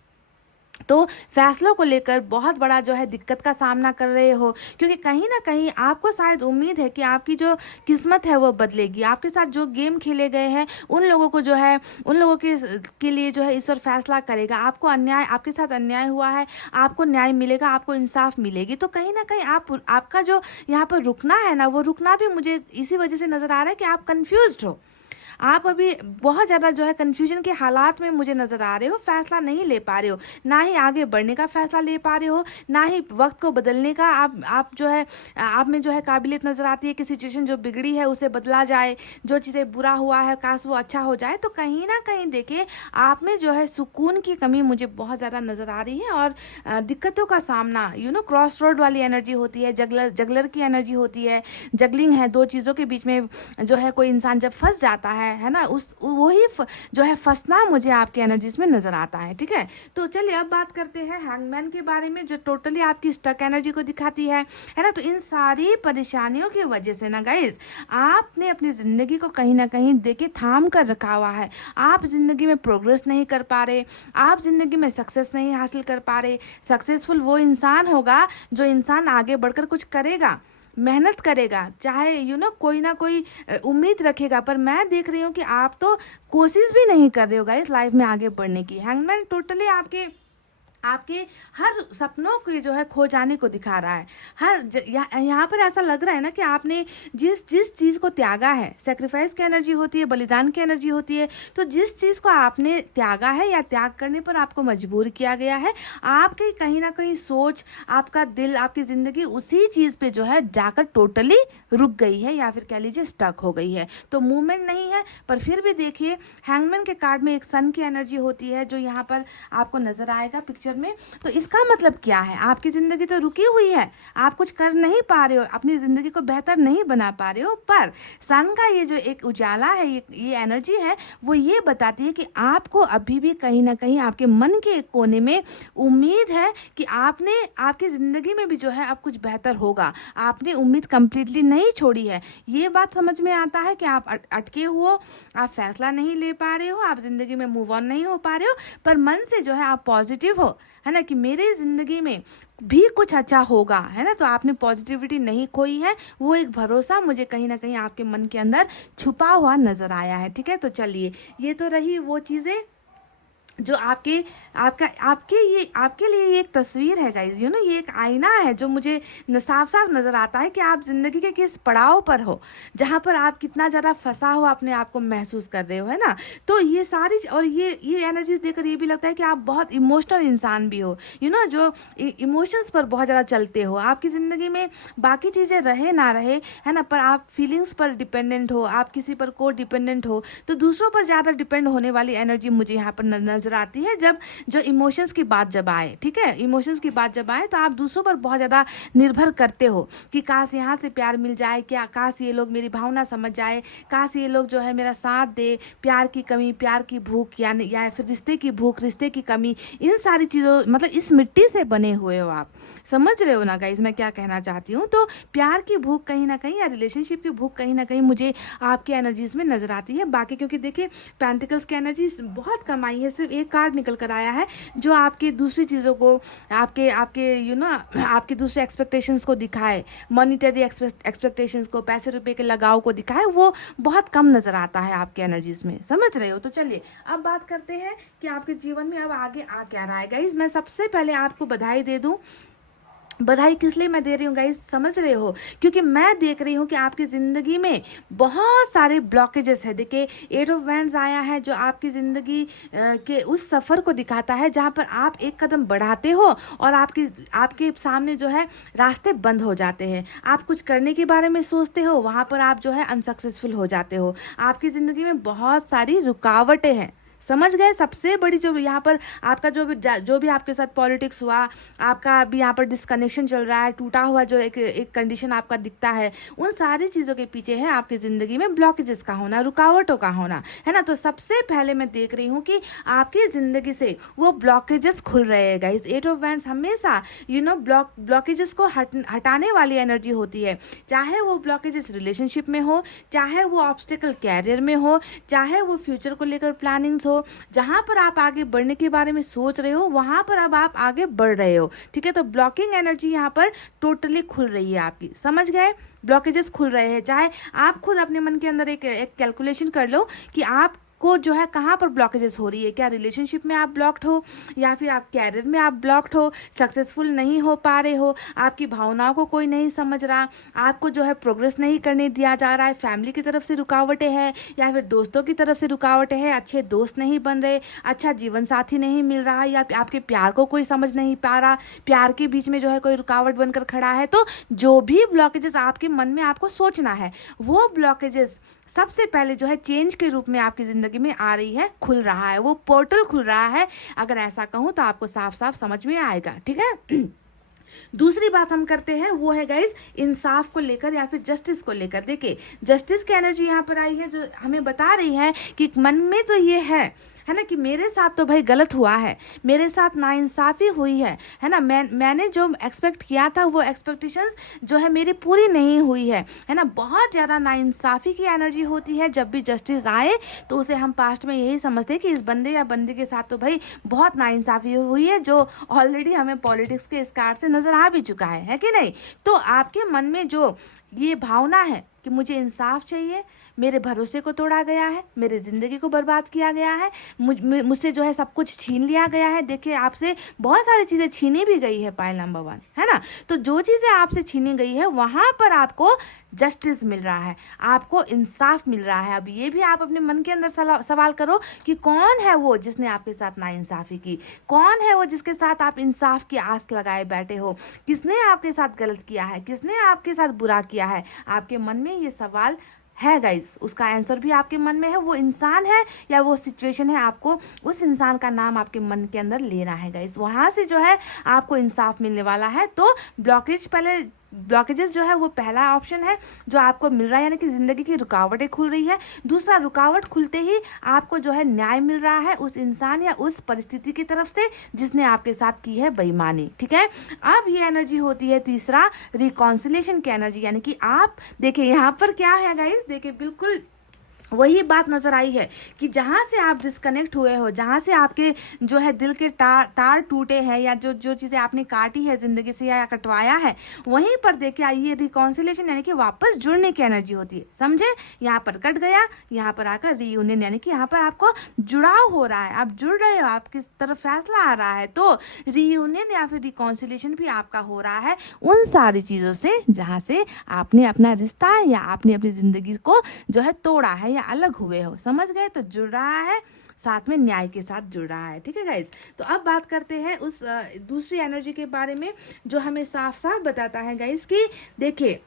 तो फैसलों को लेकर बहुत बड़ा जो है दिक्कत का सामना कर रहे हो, क्योंकि कहीं ना कहीं आपको शायद उम्मीद है कि आपकी जो किस्मत है वो बदलेगी। आपके साथ जो गेम खेले गए हैं उन लोगों को जो है, उन लोगों के लिए जो है ईश्वर फैसला करेगा। आपको अन्याय, आपके साथ अन्याय हुआ है, आपको न्याय मिलेगा, आपको इंसाफ मिलेगी। तो कहीं ना कहीं आपका जो यहाँ पर रुकना है ना, वो रुकना भी मुझे इसी वजह से नज़र आ रहा है कि आप कन्फ्यूज्ड हो, आप अभी बहुत ज़्यादा जो है कन्फ्यूजन के हालात में मुझे नज़र आ रहे हो, फैसला नहीं ले पा रहे हो, ना ही आगे बढ़ने का फैसला ले पा रहे हो, ना ही वक्त को बदलने का आप जो है, आप में जो है काबिलियत नज़र आती है कि सिचुएशन जो बिगड़ी है उसे बदला जाए, जो चीज़ें बुरा हुआ है काश वो अच्छा हो जाए। तो कहीं ना कहीं देखिए आप में जो है सुकून की कमी मुझे बहुत ज़्यादा नज़र आ रही है, और दिक्कतों का सामना, क्रॉस रोड वाली एनर्जी होती है, जगलर की एनर्जी होती है, जगलिंग है, दो चीज़ों के बीच में जो है कोई इंसान जब फंस जाता है ना, जो है फंसना मुझे आपके एनर्जीज में नजर आता है। ठीक है, तो चलिए अब बात करते हैं हैंगमैन के बारे में, जो टोटली आपकी स्टक एनर्जी को दिखाती है ना। तो इन सारी परेशानियों की वजह से ना गाइज, आपने अपनी जिंदगी को कहीं ना कहीं देखिए थाम कर रखा हुआ है। आप जिंदगी में प्रोग्रेस नहीं कर पा रहे, आप जिंदगी में सक्सेस नहीं हासिल कर पा रहे। सक्सेसफुल वो इंसान होगा जो इंसान आगे बढ़कर कुछ करेगा, मेहनत करेगा, चाहे कोई ना कोई उम्मीद रखेगा। पर मैं देख रही हूँ कि आप तो कोशिश भी नहीं कर रहे हो गाइस लाइफ में आगे बढ़ने की। हैंगमैन टोटली आपके हर सपनों के जो है खो जाने को दिखा रहा है। यहाँ पर ऐसा लग रहा है ना कि आपने जिस चीज़ को त्यागा है, सेक्रीफाइस की एनर्जी होती है, बलिदान की एनर्जी होती है, तो जिस चीज़ को आपने त्यागा है या त्याग करने पर आपको मजबूर किया गया है, आपकी कहीं ना कहीं सोच, आपका दिल, आपकी ज़िंदगी उसी चीज़ पे जो है जाकर टोटली रुक गई है, या फिर कह लीजिए स्टक हो गई है। तो मूवमेंट नहीं है। पर फिर भी देखिए हैंगमैन के कार्ड में एक सन की एनर्जी होती है जो यहाँ पर आपको नजर आएगा पिक्चर में। तो इसका मतलब क्या है, आपकी जिंदगी तो रुकी हुई है, आप कुछ कर नहीं पा रहे हो, अपनी जिंदगी को बेहतर नहीं बना पा रहे हो। पर सन का ये जो एक उजाला है, ये एनर्जी है, वो ये बताती है कि आपको अभी भी कहीं ना कहीं आपके मन के एक कोने में उम्मीद है कि आपकी जिंदगी में भी जो है अब कुछ बेहतर होगा। आपने उम्मीद कंप्लीटली नहीं छोड़ी है। ये बात समझ में आता है कि आप अटके हो, आप फैसला नहीं ले पा रहे हो, आप जिंदगी में मूव ऑन नहीं हो पा रहे हो, पर मन से जो है आप पॉजिटिव हो, है ना, कि मेरे जिंदगी में भी कुछ अच्छा होगा, है ना। तो आपने पॉजिटिविटी नहीं खोई है, वो एक भरोसा मुझे कहीं ना कहीं आपके मन के अंदर छुपा हुआ नजर आया है। ठीक है, तो चलिए ये तो रही वो चीज़ें जो आपके लिए ये एक तस्वीर है गाइज, ये एक आईना है जो मुझे साफ साफ नज़र आता है कि आप ज़िंदगी के किस पड़ाव पर हो, जहाँ पर आप कितना ज़्यादा फंसा हो अपने आप को महसूस कर रहे हो, है ना। तो ये सारी और ये एनर्जीज देखकर ये भी लगता है कि आप बहुत इमोशनल इंसान भी हो, जो इमोशंस पर बहुत ज़्यादा चलते हो। आपकी ज़िंदगी में बाकी चीज़ें रहे ना रहे, है ना, पर आप फीलिंग्स पर डिपेंडेंट हो, आप किसी पर को डिपेंडेंट हो, तो दूसरों पर ज़्यादा डिपेंड होने वाली एनर्जी मुझे यहाँ पर नजर आती है। जब जो इमोशंस की बात जब आए, ठीक है, इमोशंस की बात जब आए तो आप दूसरों पर बहुत ज़्यादा निर्भर करते हो कि काश यहाँ से प्यार मिल जाए, क्या काश ये लोग मेरी भावना समझ जाए, काश ये लोग जो है मेरा साथ दे, प्यार की कमी, प्यार की भूख, या फिर रिश्ते की भूख, रिश्ते की कमी, इन सारी चीज़ों, मतलब इस मिट्टी से बने हुए हो आप, समझ रहे हो ना गाइज मैं क्या कहना चाहती हूँ। तो प्यार की भूख कहीं ना कहीं, या रिलेशनशिप की भूख कहीं ना कहीं मुझे आपकी एनर्जीज में नजर आती है। बाकी क्योंकि देखिए पेंटिकल्स की एनर्जी बहुत कम आई है, सिर्फ एक कार्ड निकल कर आया है जो आपकी दूसरी चीज़ों को, आपके आपके आपकी दूसरे एक्सपेक्टेशंस को दिखाए, मॉनिटरी एक्सपेक्टेशंस को, पैसे रुपए के लगाव को दिखाए, वो बहुत कम नज़र आता है आपके एनर्जीज में। समझ रहे हो? तो चलिए अब बात करते हैं कि आपके जीवन में अब आगे आ क्या रहा है। गाइज मैं सबसे पहले आपको बधाई दे दूं। बधाई किस लिए मैं दे रही हूँ गाइस, समझ रहे हो? क्योंकि मैं देख रही हूँ कि आपकी ज़िंदगी में बहुत सारे ब्लॉकेजेस है। देखिए 8 ऑफ वैंड्स आया है जो आपकी ज़िंदगी के उस सफ़र को दिखाता है जहाँ पर आप एक कदम बढ़ाते हो और आपके सामने जो है रास्ते बंद हो जाते हैं। आप कुछ करने के बारे में सोचते हो, वहाँ पर आप जो है अनसक्सेसफुल हो जाते हो। आपकी ज़िंदगी में बहुत सारी रुकावटें हैं। समझ गए? सबसे बड़ी जो यहाँ पर आपका जो भी आपके साथ पॉलिटिक्स हुआ, आपका अभी यहाँ पर डिस्कनेक्शन चल रहा है, टूटा हुआ जो एक कंडीशन आपका दिखता है, उन सारी चीज़ों के पीछे है आपकी ज़िंदगी में ब्लॉकेजेस का होना, रुकावटों का होना, है ना। तो सबसे पहले मैं देख रही हूँ कि आपकी ज़िंदगी से वो ब्लॉकेजेस खुल रहे हैं गाइस। 8 ऑफ वैंड्स हमेशा ब्लॉकेजेस को हटाने वाली एनर्जी होती है। चाहे वो ब्लॉकेजेस रिलेशनशिप में हो, चाहे वो ऑब्स्टिकल कैरियर में हो, चाहे वो फ्यूचर को लेकर प्लानिंग्स हो, जहां पर आप आगे बढ़ने के बारे में सोच रहे हो वहां पर अब आप आगे बढ़ रहे हो। ठीक है, तो ब्लॉकिंग एनर्जी यहाँ पर टोटली खुल रही है आपकी। समझ गए? ब्लॉकेजेस खुल रहे हैं। चाहे आप खुद अपने मन के अंदर एक कैलकुलेशन कर लो कि आप को जो है कहाँ पर ब्लॉकेजेस हो रही है। क्या रिलेशनशिप में आप ब्लॉक्ड हो, या फिर आप कैरियर में आप ब्लॉक्ड हो, सक्सेसफुल नहीं हो पा रहे हो, आपकी भावनाओं को कोई नहीं समझ रहा, आपको जो है प्रोग्रेस नहीं करने दिया जा रहा है, फैमिली की तरफ से रुकावटें हैं, या फिर दोस्तों की तरफ से रुकावटें हैं, अच्छे दोस्त नहीं बन रहे, अच्छा जीवन साथी नहीं मिल रहा, या आपके प्यार को कोई समझ नहीं पा रहा, प्यार के बीच में जो है कोई रुकावट बनकर खड़ा है। तो जो भी ब्लॉकेजेस आपके मन में आपको सोचना है, वो ब्लॉकेजेस सबसे पहले जो है चेंज के रूप में आपकी ज़िंदगी में आ रही है, खुल रहा है, वो पोर्टल खुल रहा है। अगर ऐसा कहूँ तो आपको साफ साफ समझ में आएगा। ठीक है। दूसरी बात हम करते हैं वो है गाइस इंसाफ को लेकर या फिर जस्टिस को लेकर। देखिए जस्टिस की एनर्जी यहाँ पर आई है जो हमें बता रही है कि मन में तो ये है ना, कि मेरे साथ तो भाई गलत हुआ है, मेरे साथ नाइंसाफ़ी हुई है ना। मैंने जो एक्सपेक्ट किया था वो एक्सपेक्टेशंस जो है मेरी पूरी नहीं हुई है ना। बहुत ज़्यादा नाइंसाफ़ी की एनर्जी होती है जब भी जस्टिस आए, तो उसे हम पास्ट में यही समझते हैं कि इस बंदे या बंदी के साथ तो भाई बहुत नाइंसाफ़ी हुई है, जो ऑलरेडी हमें पॉलिटिक्स के इस कार्ड से नज़र आ भी चुका है कि नहीं। तो आपके मन में जो ये भावना है कि मुझे इंसाफ चाहिए, मेरे भरोसे को तोड़ा गया है, मेरे ज़िंदगी को बर्बाद किया गया है, मुझसे जो है सब कुछ छीन लिया गया है। देखिए आपसे बहुत सारी चीज़ें छीनी भी गई है, पायल नंबर 1, है ना। तो जो चीज़ें आपसे छीनी गई है वहाँ पर आपको जस्टिस मिल रहा है, आपको इंसाफ मिल रहा है। अब ये भी आप अपने मन के अंदर सवाल करो कि कौन है वो जिसने आपके साथ नाइंसाफ़ी की, कौन है वो जिसके साथ आप इंसाफ की आस लगाए बैठे हो, किसने आपके साथ गलत किया है, किसने आपके साथ बुरा किया है। आपके मन में ये सवाल है गाइस, उसका आंसर भी आपके मन में है। वो इंसान है या वो सिचुएशन है, आपको उस इंसान का नाम आपके मन के अंदर लेना है गाइस। वहाँ से जो है आपको इंसाफ मिलने वाला है। तो ब्लॉकेजेस जो है वो पहला ऑप्शन है जो आपको मिल रहा है, यानी कि ज़िंदगी की रुकावटें खुल रही है। दूसरा, रुकावट खुलते ही आपको जो है न्याय मिल रहा है उस इंसान या उस परिस्थिति की तरफ से जिसने आपके साथ की है बेईमानी। ठीक है। अब ये एनर्जी होती है तीसरा, रिकॉन्सिलेशन की एनर्जी, यानी कि आप देखिए यहाँ पर क्या है गाइस, देखिए बिल्कुल वही बात नज़र आई है कि जहाँ से आप डिस्कनेक्ट हुए हो, जहाँ से आपके जो है दिल के तार टूटे हैं, या जो चीज़ें आपने काटी है ज़िंदगी से या कटवाया है, वहीं पर देखिए ये रिकॉन्सिलेशन यानी कि वापस जुड़ने की एनर्जी होती है। समझे? यहाँ पर कट गया, यहाँ पर आकर रीयूनियन, यानी कि यहाँ पर आपको जुड़ाव हो रहा है, आप जुड़ रहे हो, आपकी तरफ फैसला आ रहा है। तो रीयूनियन या फिर रिकॉन्सिलेशन भी आपका हो रहा है उन सारी चीज़ों से जहाँ से आपने अपना रिश्ता या आपने अपनी ज़िंदगी को जो है तोड़ा है या अलग हुए हो। समझ गए? तो जुड़ रहा है, साथ में न्याय के साथ जुड़ रहा है। ठीक है गाइज। तो अब बात करते हैं उस दूसरी एनर्जी के बारे में जो हमें साफ साफ बताता है गाइज कि देखिए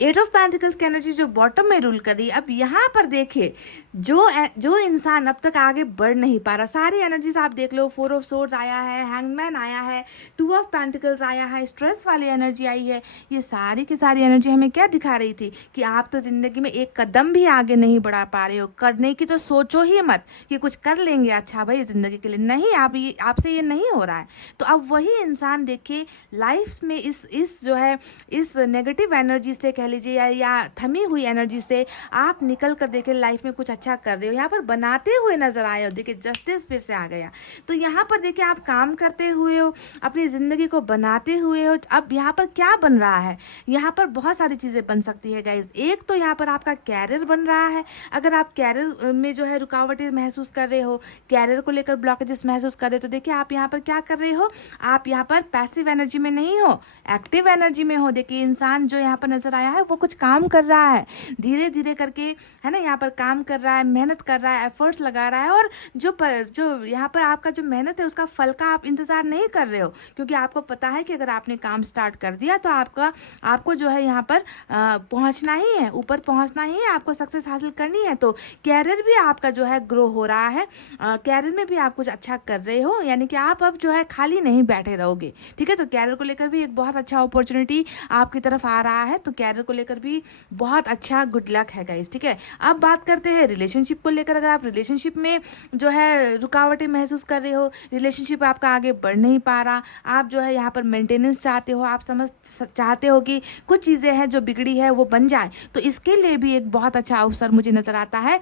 8 ऑफ पेंटिकल्स की एनर्जी जो बॉटम में रूल कर रही है। अब यहाँ पर देखिए जो इंसान अब तक आगे बढ़ नहीं पा रहा, सारी एनर्जीज आप देख लो, 4 ऑफ सोर्ड्स आया है, हैंगमैन आया है, 2 ऑफ पेंटिकल्स आया है, स्ट्रेस वाली एनर्जी आई है। ये सारी की सारी एनर्जी हमें क्या दिखा रही थी कि आप तो ज़िंदगी में एक कदम भी आगे नहीं बढ़ा पा रहे हो। करने की तो सोचो ही मत कि कुछ कर लेंगे अच्छा भाई ज़िंदगी के लिए, नहीं, आपसे ये नहीं हो रहा है। तो अब वही इंसान देखिए लाइफ में इस जो है इस नेगेटिव एनर्जी से कह लीजिए या थमी हुई एनर्जी से आप निकल कर देखिए लाइफ में कुछ अच्छा कर रहे हो, यहाँ पर बनाते हुए नजर आए हो। देखिए जस्टिस फिर से आ गया। तो यहाँ पर देखिए आप काम करते हुए हो, अपनी ज़िंदगी को बनाते हुए हो। अब यहाँ पर क्या बन रहा है, यहाँ पर बहुत सारी चीज़ें बन सकती है गाइज। एक तो यहाँ पर आपका कैरियर बन रहा है। अगर आप कैरियर में जो है रुकावटें महसूस कर रहे हो, कैरियर को लेकर ब्लॉकेजेस महसूस कर रहे हो, तो देखिए आप यहाँ पर क्या कर रहे हो, आप यहाँ पर पैसिव एनर्जी में नहीं हो, एक्टिव एनर्जी में हो। देखिए इंसान जो यहाँ पर नजर आया है वो कुछ काम कर रहा है, धीरे धीरे करके, है ना, यहाँ पर काम कर रहा है, मेहनत कर रहा है, एफर्ट्स लगा रहा है। और जो यहाँ पर आपका जो मेहनत है उसका फल का आप इंतजार नहीं कर रहे हो, क्योंकि आपको पता है कि अगर आपने काम स्टार्ट कर दिया तो आपको जो है यहाँ पर पहुँचना ही है, ऊपर पहुँचना ही है, आपको सक्सेस हासिल करनी है। तो कैरियर भी आपका जो है ग्रो हो रहा है, कैरियर में भी आप कुछ अच्छा कर रहे हो, यानी कि आप अब जो है खाली नहीं बैठे रहोगे। ठीक है, तो कैरियर को लेकर भी एक बहुत अच्छा अपॉर्चुनिटी आपकी तरफ आ रहा है। तो कैरियर को लेकर भी बहुत अच्छा गुड लक है गाइस। ठीक है, अब बात करते हैं रिलेशनशिप को लेकर। अगर आप रिलेशनशिप में जो है रुकावटें महसूस कर रहे हो, रिलेशनशिप आपका आगे बढ़ नहीं पा रहा, आप जो है यहाँ पर मेंटेनेंस चाहते हो, आप चाहते हो कि कुछ चीज़ें हैं जो बिगड़ी है वो बन जाए, तो इसके लिए भी एक बहुत अच्छा अवसर मुझे नज़र आता है।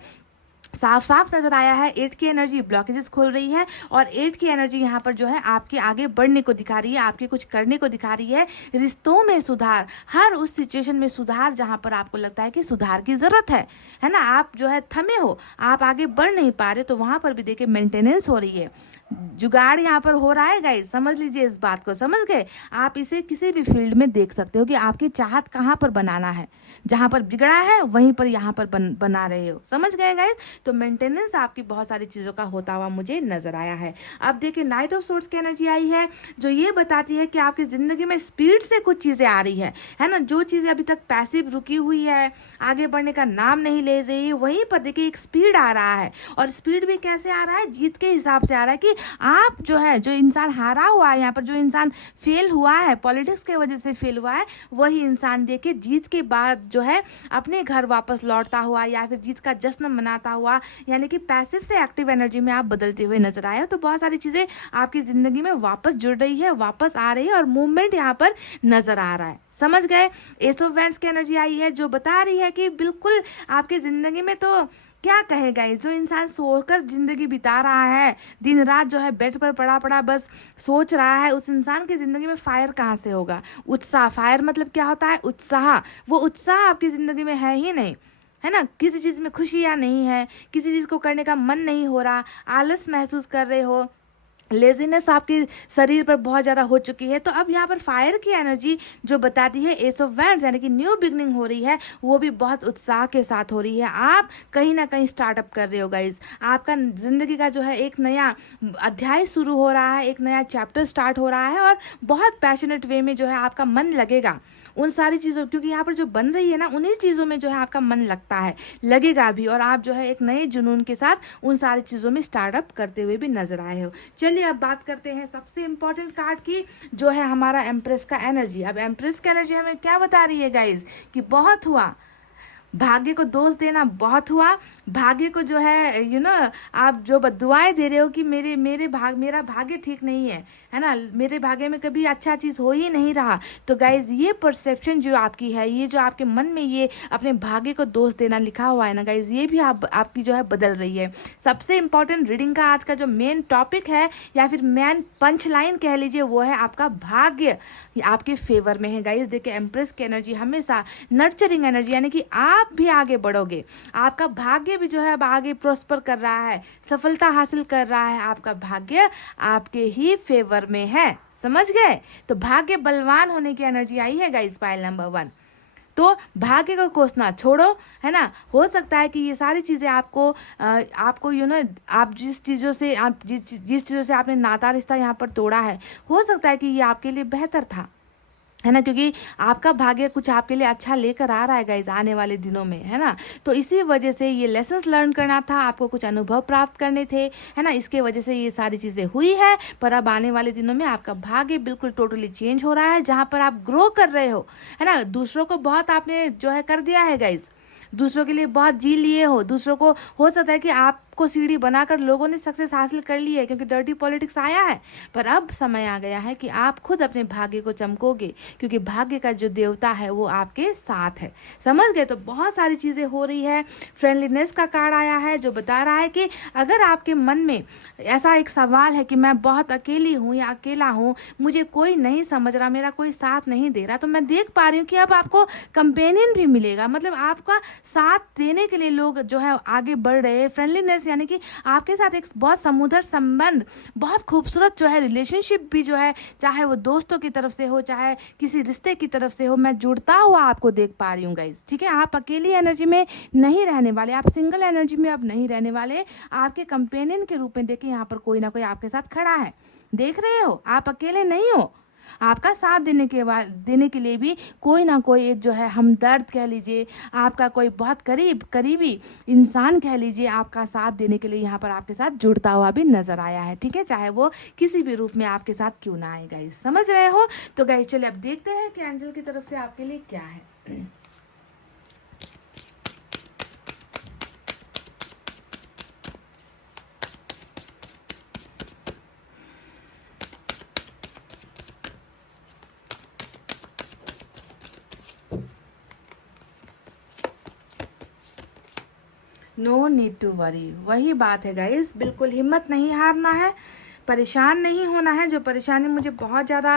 साफ साफ नजर आया है 8 की एनर्जी ब्लॉकेजेस खोल रही है, और 8 की एनर्जी यहाँ पर जो है आपके आगे बढ़ने को दिखा रही है, आपके कुछ करने को दिखा रही है। रिश्तों में सुधार, हर उस सिचुएशन में सुधार जहाँ पर आपको लगता है कि सुधार की ज़रूरत है ना, आप जो है थमे हो, आप आगे बढ़ नहीं पा रहे, तो वहाँ पर भी देखिए मेंटेनेंस हो रही है, जुगाड़ यहाँ पर हो रहा है गाइस। समझ लीजिए, इस बात को समझ गए। आप इसे किसी भी फील्ड में देख सकते हो कि आपकी चाहत कहाँ पर बनाना है, जहाँ पर बिगड़ा है वहीं पर यहाँ पर बना रहे हो। समझ गए गाइस। तो मेंटेनेंस आपकी बहुत सारी चीज़ों का होता हुआ मुझे नजर आया है। अब देखिए नाइट ऑफ सोर्ड्स की एनर्जी आई है, जो ये बताती है कि आपकी ज़िंदगी में स्पीड से कुछ चीज़ें आ रही है ना। जो चीज़ें अभी तक पैसिव रुकी हुई है, आगे बढ़ने का नाम नहीं ले रही, वहीं पर देखिए एक स्पीड आ रहा है। और स्पीड भी कैसे आ रहा है, जीत के हिसाब से आ रहा है कि आप जो है, जो इंसान हारा हुआ है, यहाँ पर जो इंसान फेल हुआ है, पॉलिटिक्स के वजह से फेल हुआ है, वही इंसान देखिए जीत के बाद जो है अपने घर वापस लौटता हुआ या फिर जीत का जश्न मनाता हुआ, यानी कि पैसिव से एक्टिव एनर्जी में आप बदलते हुए नजर आए हो। तो बहुत सारी चीज़ें आपकी ज़िंदगी में वापस जुड़ रही है, वापस आ रही है, और मूवमेंट यहाँ पर नजर आ रहा है। समझ गए। एस ऑफ वैंड्स की एनर्जी आई है, जो बता रही है कि बिल्कुल आपकी ज़िंदगी में तो क्या कहेगा, जो इंसान सोकर जिंदगी बिता रहा है, दिन रात जो है बेड पर पड़ा पड़ा बस सोच रहा है, उस इंसान की जिंदगी में फायर कहाँ से होगा, उत्साह। फायर मतलब क्या होता है, उत्साह। वो उत्साह आपकी जिंदगी में है ही नहीं, है ना। किसी चीज़ में खुशियाँ नहीं है, किसी चीज़ को करने का मन नहीं हो रहा, आलस महसूस कर रहे हो, लेजीनेस आपके शरीर पर बहुत ज़्यादा हो चुकी है। तो अब यहाँ पर फायर की एनर्जी जो बताती है एस ऑफ वैंड्स, यानी कि न्यू बिगनिंग हो रही है, वो भी बहुत उत्साह के साथ हो रही है। आप कहीं ना कहीं स्टार्टअप कर रहे हो गाइज, आपका ज़िंदगी का जो है एक नया अध्याय शुरू हो रहा है, एक नया चैप्टर स्टार्ट हो रहा है, और बहुत पैशनेट वे में जो है आपका मन लगेगा उन सारी चीज़ों, क्योंकि यहाँ पर जो बन रही है ना, उन्हीं चीज़ों में जो है आपका मन लगता है, लगेगा भी, और आप जो है एक नए जुनून के साथ उन सारी चीज़ों में स्टार्टअप करते हुए भी नजर आए हो। चलिए अब बात करते हैं सबसे इम्पोर्टेंट कार्ड की, जो है हमारा एम्प्रेस का एनर्जी। अब एम्प्रेस का एनर्जी हमें क्या बता रही है गाइज, कि बहुत हुआ, भाग्य को दोष देना बहुत हुआ, भाग्य को जो है आप जो बद्दुआएं दे रहे हो कि मेरा भाग्य ठीक नहीं है ना, मेरे भाग्य में कभी अच्छा चीज़ हो ही नहीं रहा। तो गाइज ये परसेप्शन जो आपकी है, ये जो आपके मन में ये अपने भाग्य को दोष देना लिखा हुआ है ना गाइज, ये भी आपकी जो है बदल रही है। सबसे इम्पोर्टेंट रीडिंग का आज का जो मेन टॉपिक है, या फिर मेन पंच लाइन कह लीजिए, वो है आपका भाग्य आपके फेवर में है गाइज। देखिए एम्प्रेस की एनर्जी हमेशा नर्चरिंग एनर्जी, यानी कि आप भी आगे बढ़ोगे, आपका भाग्य भी जो है अब आगे प्रोस्पर कर रहा है, सफलता हासिल कर रहा है, आपका भाग्य आपके ही फेवर में है। समझ गए। तो भाग्य बलवान होने की एनर्जी आई है गाइस, पाइल नंबर 1। तो भाग्य को कोसना छोड़ो, है ना। हो सकता है कि ये सारी चीज़ें आपको आप जिस चीज़ों से आपने नाता रिश्ता यहाँ पर तोड़ा है, हो सकता है कि ये आपके लिए बेहतर था, है ना, क्योंकि आपका भाग्य कुछ आपके लिए अच्छा लेकर आ रहा है गाइज आने वाले दिनों में, है ना। तो इसी वजह से ये लेसन्स लर्न करना था, आपको कुछ अनुभव प्राप्त करने थे, है ना, इसके वजह से ये सारी चीज़ें हुई है। पर अब आने वाले दिनों में आपका भाग्य बिल्कुल टोटली चेंज हो रहा है, जहाँ पर आप ग्रो कर रहे हो, है ना। दूसरों को बहुत आपने जो है कर दिया है गाइज, दूसरों के लिए बहुत जी लिए हो, दूसरों को हो सकता है कि आप को सीढ़ी बनाकर लोगों ने सक्सेस हासिल कर ली है, क्योंकि डर्टी पॉलिटिक्स आया है। पर अब समय आ गया है कि आप खुद अपने भाग्य को चमकोगे, क्योंकि भाग्य का जो देवता है वो आपके साथ है। समझ गए? तो बहुत सारी चीज़ें हो रही है। फ्रेंडलीनेस का कार्ड आया है जो बता रहा है कि अगर आपके मन में ऐसा एक सवाल है कि मैं बहुत अकेली हूँ या अकेला हूँ, मुझे कोई नहीं समझ रहा, मेरा कोई साथ नहीं दे रहा, तो मैं देख पा रही हूँ कि अब आपको कंपेनियन भी मिलेगा। मतलब आपका साथ देने के लिए लोग जो है आगे बढ़ रहे हैं। फ्रेंडलीनेस यानी कि आपके साथ एक बहुत समुद्र संबंध, बहुत खूबसूरत जो है रिलेशनशिप भी जो है, चाहे वो दोस्तों की तरफ से हो, चाहे किसी रिश्ते की तरफ से हो, मैं जुड़ता हुआ आपको देख पा रही हूँ गाइज। ठीक है, आप अकेली एनर्जी में नहीं रहने वाले, आप सिंगल एनर्जी में अब नहीं रहने वाले। आपके कंपेनियन के रूप में देखिए यहाँ पर कोई ना कोई आपके साथ खड़ा है। देख रहे हो, आप अकेले नहीं हो। आपका साथ देने के लिए भी कोई ना कोई एक जो है हमदर्द कह लीजिए, आपका कोई बहुत करीबी इंसान कह लीजिए, आपका साथ देने के लिए यहाँ पर आपके साथ जुड़ता हुआ भी नजर आया है। ठीक है, चाहे वो किसी भी रूप में आपके साथ क्यों ना आए गाइस। समझ रहे हो? तो गाइस चलिए अब देखते हैं कि एंजल की तरफ से आपके लिए क्या है। नो नीड टू वरी, वही बात है गाइस, बिल्कुल हिम्मत नहीं हारना है, परेशान नहीं होना है। जो परेशानी मुझे बहुत ज़्यादा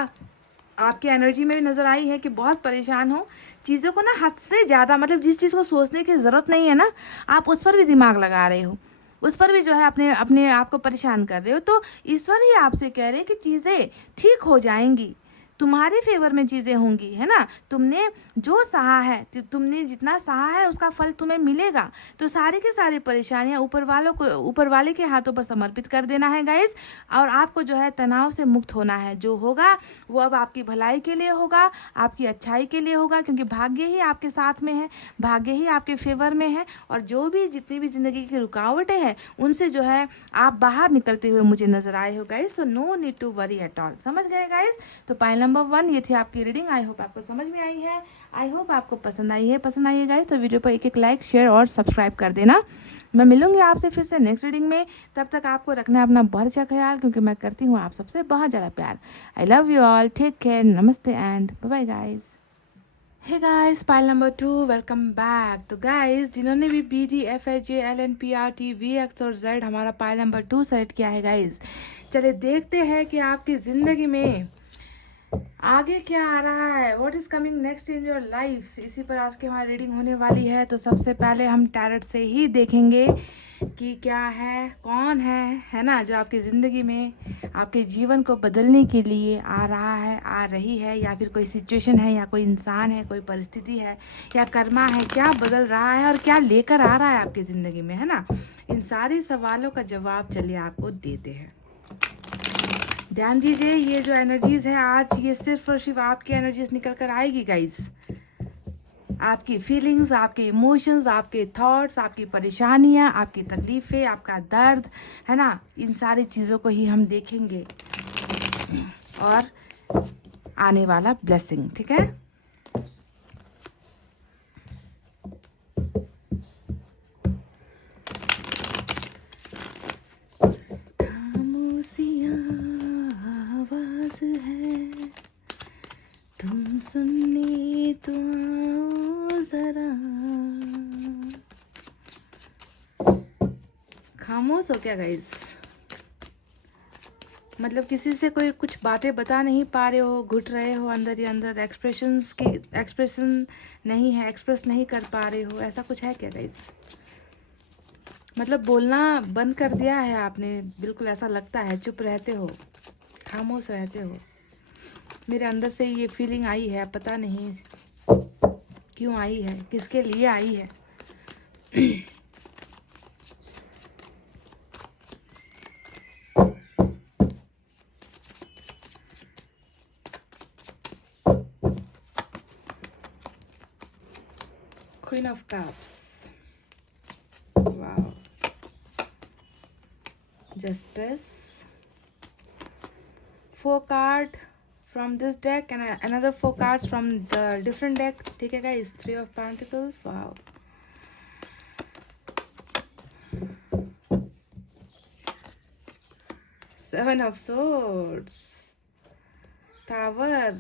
आपकी एनर्जी में भी नज़र आई है कि बहुत परेशान हो, चीज़ों को ना हद से ज़्यादा, मतलब जिस चीज़ को सोचने की ज़रूरत नहीं है ना, आप उस पर भी दिमाग लगा रहे हो, उस पर भी जो है अपने अपने आप को परेशान कर रहे हो। तो ईश्वर ही आपसे कह रहे हैं कि चीज़ें ठीक हो जाएंगी, तुम्हारे फेवर में चीज़ें होंगी, है ना। तुमने जो सहा है, तुमने जितना सहा है उसका फल तुम्हें मिलेगा। तो सारी की सारी परेशानियां ऊपर वाले के हाथों पर समर्पित कर देना है गाइस, और आपको जो है तनाव से मुक्त होना है। जो होगा वो अब आपकी भलाई के लिए होगा, आपकी अच्छाई के लिए होगा, क्योंकि भाग्य ही आपके साथ में है, भाग्य ही आपके फेवर में है। और जो भी जितनी भी जिंदगी की रुकावटें हैं उनसे जो है आप बाहर निकलते हुए मुझे नजर आए हो गाइस। तो no need to worry at all. समझ गए गाइस? तो पाइल नंबर 1 ये थी आपकी रीडिंग। आई होप आपको समझ में आई है, आई होप आपको पसंद आई है। पसंद आई है गाइस तो वीडियो पर एक लाइक, शेयर और सब्सक्राइब कर देना। मैं मिलूंगी आपसे फिर से नेक्स्ट रीडिंग में। तब तक आपको रखना है अपना बहुत अच्छा ख्याल, क्योंकि मैं करती हूँ आप सबसे बहुत ज़्यादा प्यार। I love you all, take care, नमस्ते and bye bye guys. Hey guys, pile number 2, welcome back. तो गाइस जिन्होंने भी BD FHJ LNPRT VX और Z हमारा पाइल नंबर 2 सेलेक्ट किया है गाइस, चलिए देखते हैं कि आपकी ज़िंदगी में आगे क्या आ रहा है, what is coming next in your life. इसी पर आज की हमारी रीडिंग होने वाली है। तो सबसे पहले हम टैरट से ही देखेंगे कि क्या है, कौन है ना, जो आपकी ज़िंदगी में आपके जीवन को बदलने के लिए आ रहा है, आ रही है, या फिर कोई सिचुएशन है, या कोई इंसान है, कोई परिस्थिति है, या कर्मा है, क्या बदल रहा है और क्या लेकर आ रहा है आपकी ज़िंदगी में, है ना। इन सारे सवालों का जवाब चलिए आपको देते हैं। ध्यान दीजिए, ये जो एनर्जीज है आज, ये सिर्फ और सिर्फ आपकी एनर्जीज निकल कर आएगी गाइस। आपकी फीलिंग्स, आपके इमोशंस, आपके थॉट्स, आपकी परेशानियां, आपकी तकलीफें, आपका दर्द, है ना, इन सारी चीज़ों को ही हम देखेंगे, और आने वाला ब्लेसिंग। ठीक है, आवाज है, तुम सुनने तो आओ जरा। खामोश हो क्या गाइस? मतलब किसी से कोई कुछ बातें बता नहीं पा रहे हो, घुट रहे हो अंदर ही अंदर, एक्सप्रेशन नहीं है, एक्सप्रेस नहीं कर पा रहे हो, ऐसा कुछ है क्या गाइस? मतलब बोलना बंद कर दिया है आपने, बिल्कुल ऐसा लगता है, चुप रहते हो, खामोश रहते हो। मेरे अंदर से ये फीलिंग आई है, पता नहीं क्यों आई है, किसके लिए आई है। Queen of Cups. Wow. Justice. 4 cards from this deck and another 4 cards from the different deck. ठीक है guys, 3 of Pentacles. Wow. Seven of swords, tower,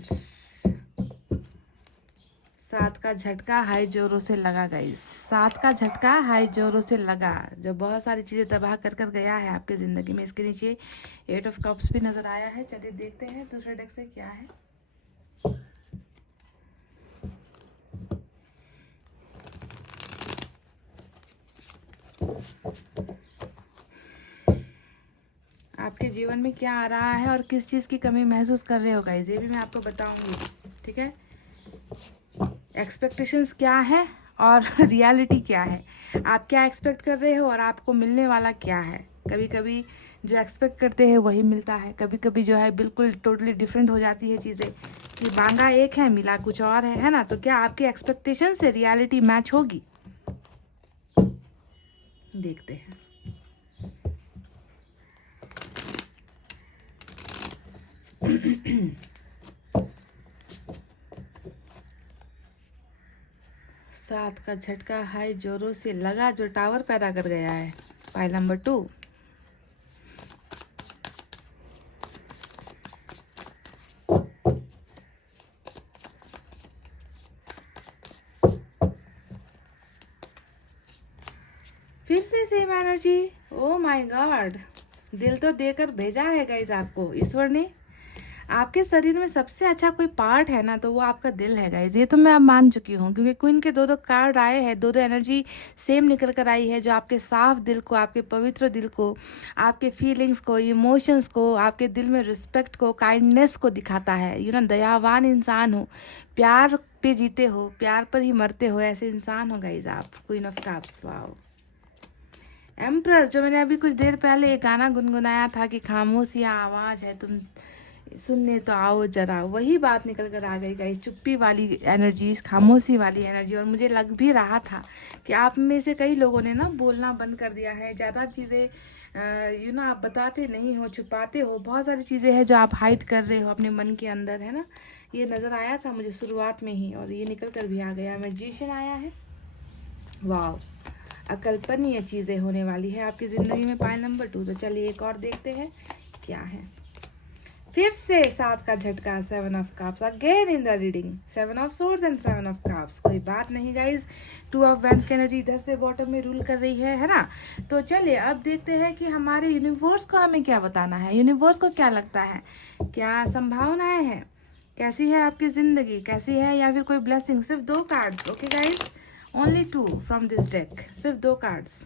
7 का झटका हाई जोरों से लगा गाइस, 7 का झटका हाई जोरों से लगा, जो बहुत सारी चीज़ें तबाह कर कर गया है आपकी ज़िंदगी में। इसके नीचे 8 ऑफ कप्स भी नज़र आया है। चलिए देखते हैं दूसरे डेक से क्या है। आपके जीवन में क्या आ रहा है और किस चीज़ की कमी महसूस कर रहे हो गाइस, ये भी मैं आपको बताऊंगी, ठीक है। एक्सपेक्टेशंस क्या है और रियलिटी क्या है, आप क्या एक्सपेक्ट कर रहे हो और आपको मिलने वाला क्या है। कभी कभी जो एक्सपेक्ट करते हैं वही मिलता है, कभी कभी जो है बिल्कुल टोटली डिफरेंट हो जाती है चीज़ें, कि मांगा एक है मिला कुछ और है ना। तो क्या आपकी एक्सपेक्टेशन से रियलिटी मैच होगी, देखते हैं। सात का झटका हाई जोरों से लगा, जो टावर पैदा कर गया है। पाइल नंबर 2, फिर से same energy. Oh my God, दिल तो देकर भेजा है गाइज आपको ईश्वर ने। आपके शरीर में सबसे अच्छा कोई पार्ट है ना, तो वो आपका दिल है गाइज, ये तो मैं अब मान चुकी हूँ, क्योंकि क्वीन के 2 कार्ड आए हैं, 2 एनर्जी सेम निकल कर आई है, जो आपके साफ दिल को, आपके पवित्र दिल को, आपके फीलिंग्स को, इमोशंस को, आपके दिल में रिस्पेक्ट को, काइंडनेस को दिखाता है। दयावान इंसान हो, प्यार पे जीते हो, प्यार पर ही मरते हो, ऐसे इंसान हो गाइज आप। Queen of cups, wow. Emperor, जो मैंने अभी कुछ देर पहले एक गाना गुनगुनाया था कि खामोशियाँ आवाज है तुम सुनने तो आओ जरा, वही बात निकल कर आ गई गाइस। चुप्पी वाली एनर्जी, खामोशी वाली एनर्जी। और मुझे लग भी रहा था कि आप में से कई लोगों ने ना बोलना बंद कर दिया है, ज़्यादा चीज़ें आप बताते नहीं हो, छुपाते हो, बहुत सारी चीज़ें हैं जो आप हाइड कर रहे हो अपने मन के अंदर, है ना। ये नज़र आया था मुझे शुरुआत में ही, और ये निकल कर भी आ गया। मैजिशियन आया है, वाह, अकल्पनीय चीज़ें होने वाली है आपकी ज़िंदगी में। पाइल नंबर 2, तो चलिए एक और देखते हैं क्या है। फिर से 7 का झटका, 7 of cups again in the reading, 7 of swords and 7 of cups. कोई बात नहीं गाइज, 2 ऑफ वैंड्स की एनर्जी इधर से बॉटम में रूल कर रही है ना। तो चलिए अब देखते हैं कि हमारे यूनिवर्स को हमें क्या बताना है। यूनिवर्स को क्या लगता है, क्या संभावनाएं हैं, कैसी है आपकी ज़िंदगी, कैसी है, या फिर कोई ब्लेसिंग। सिर्फ 2 cards, okay guys, only 2 from this deck, सिर्फ 2 cards.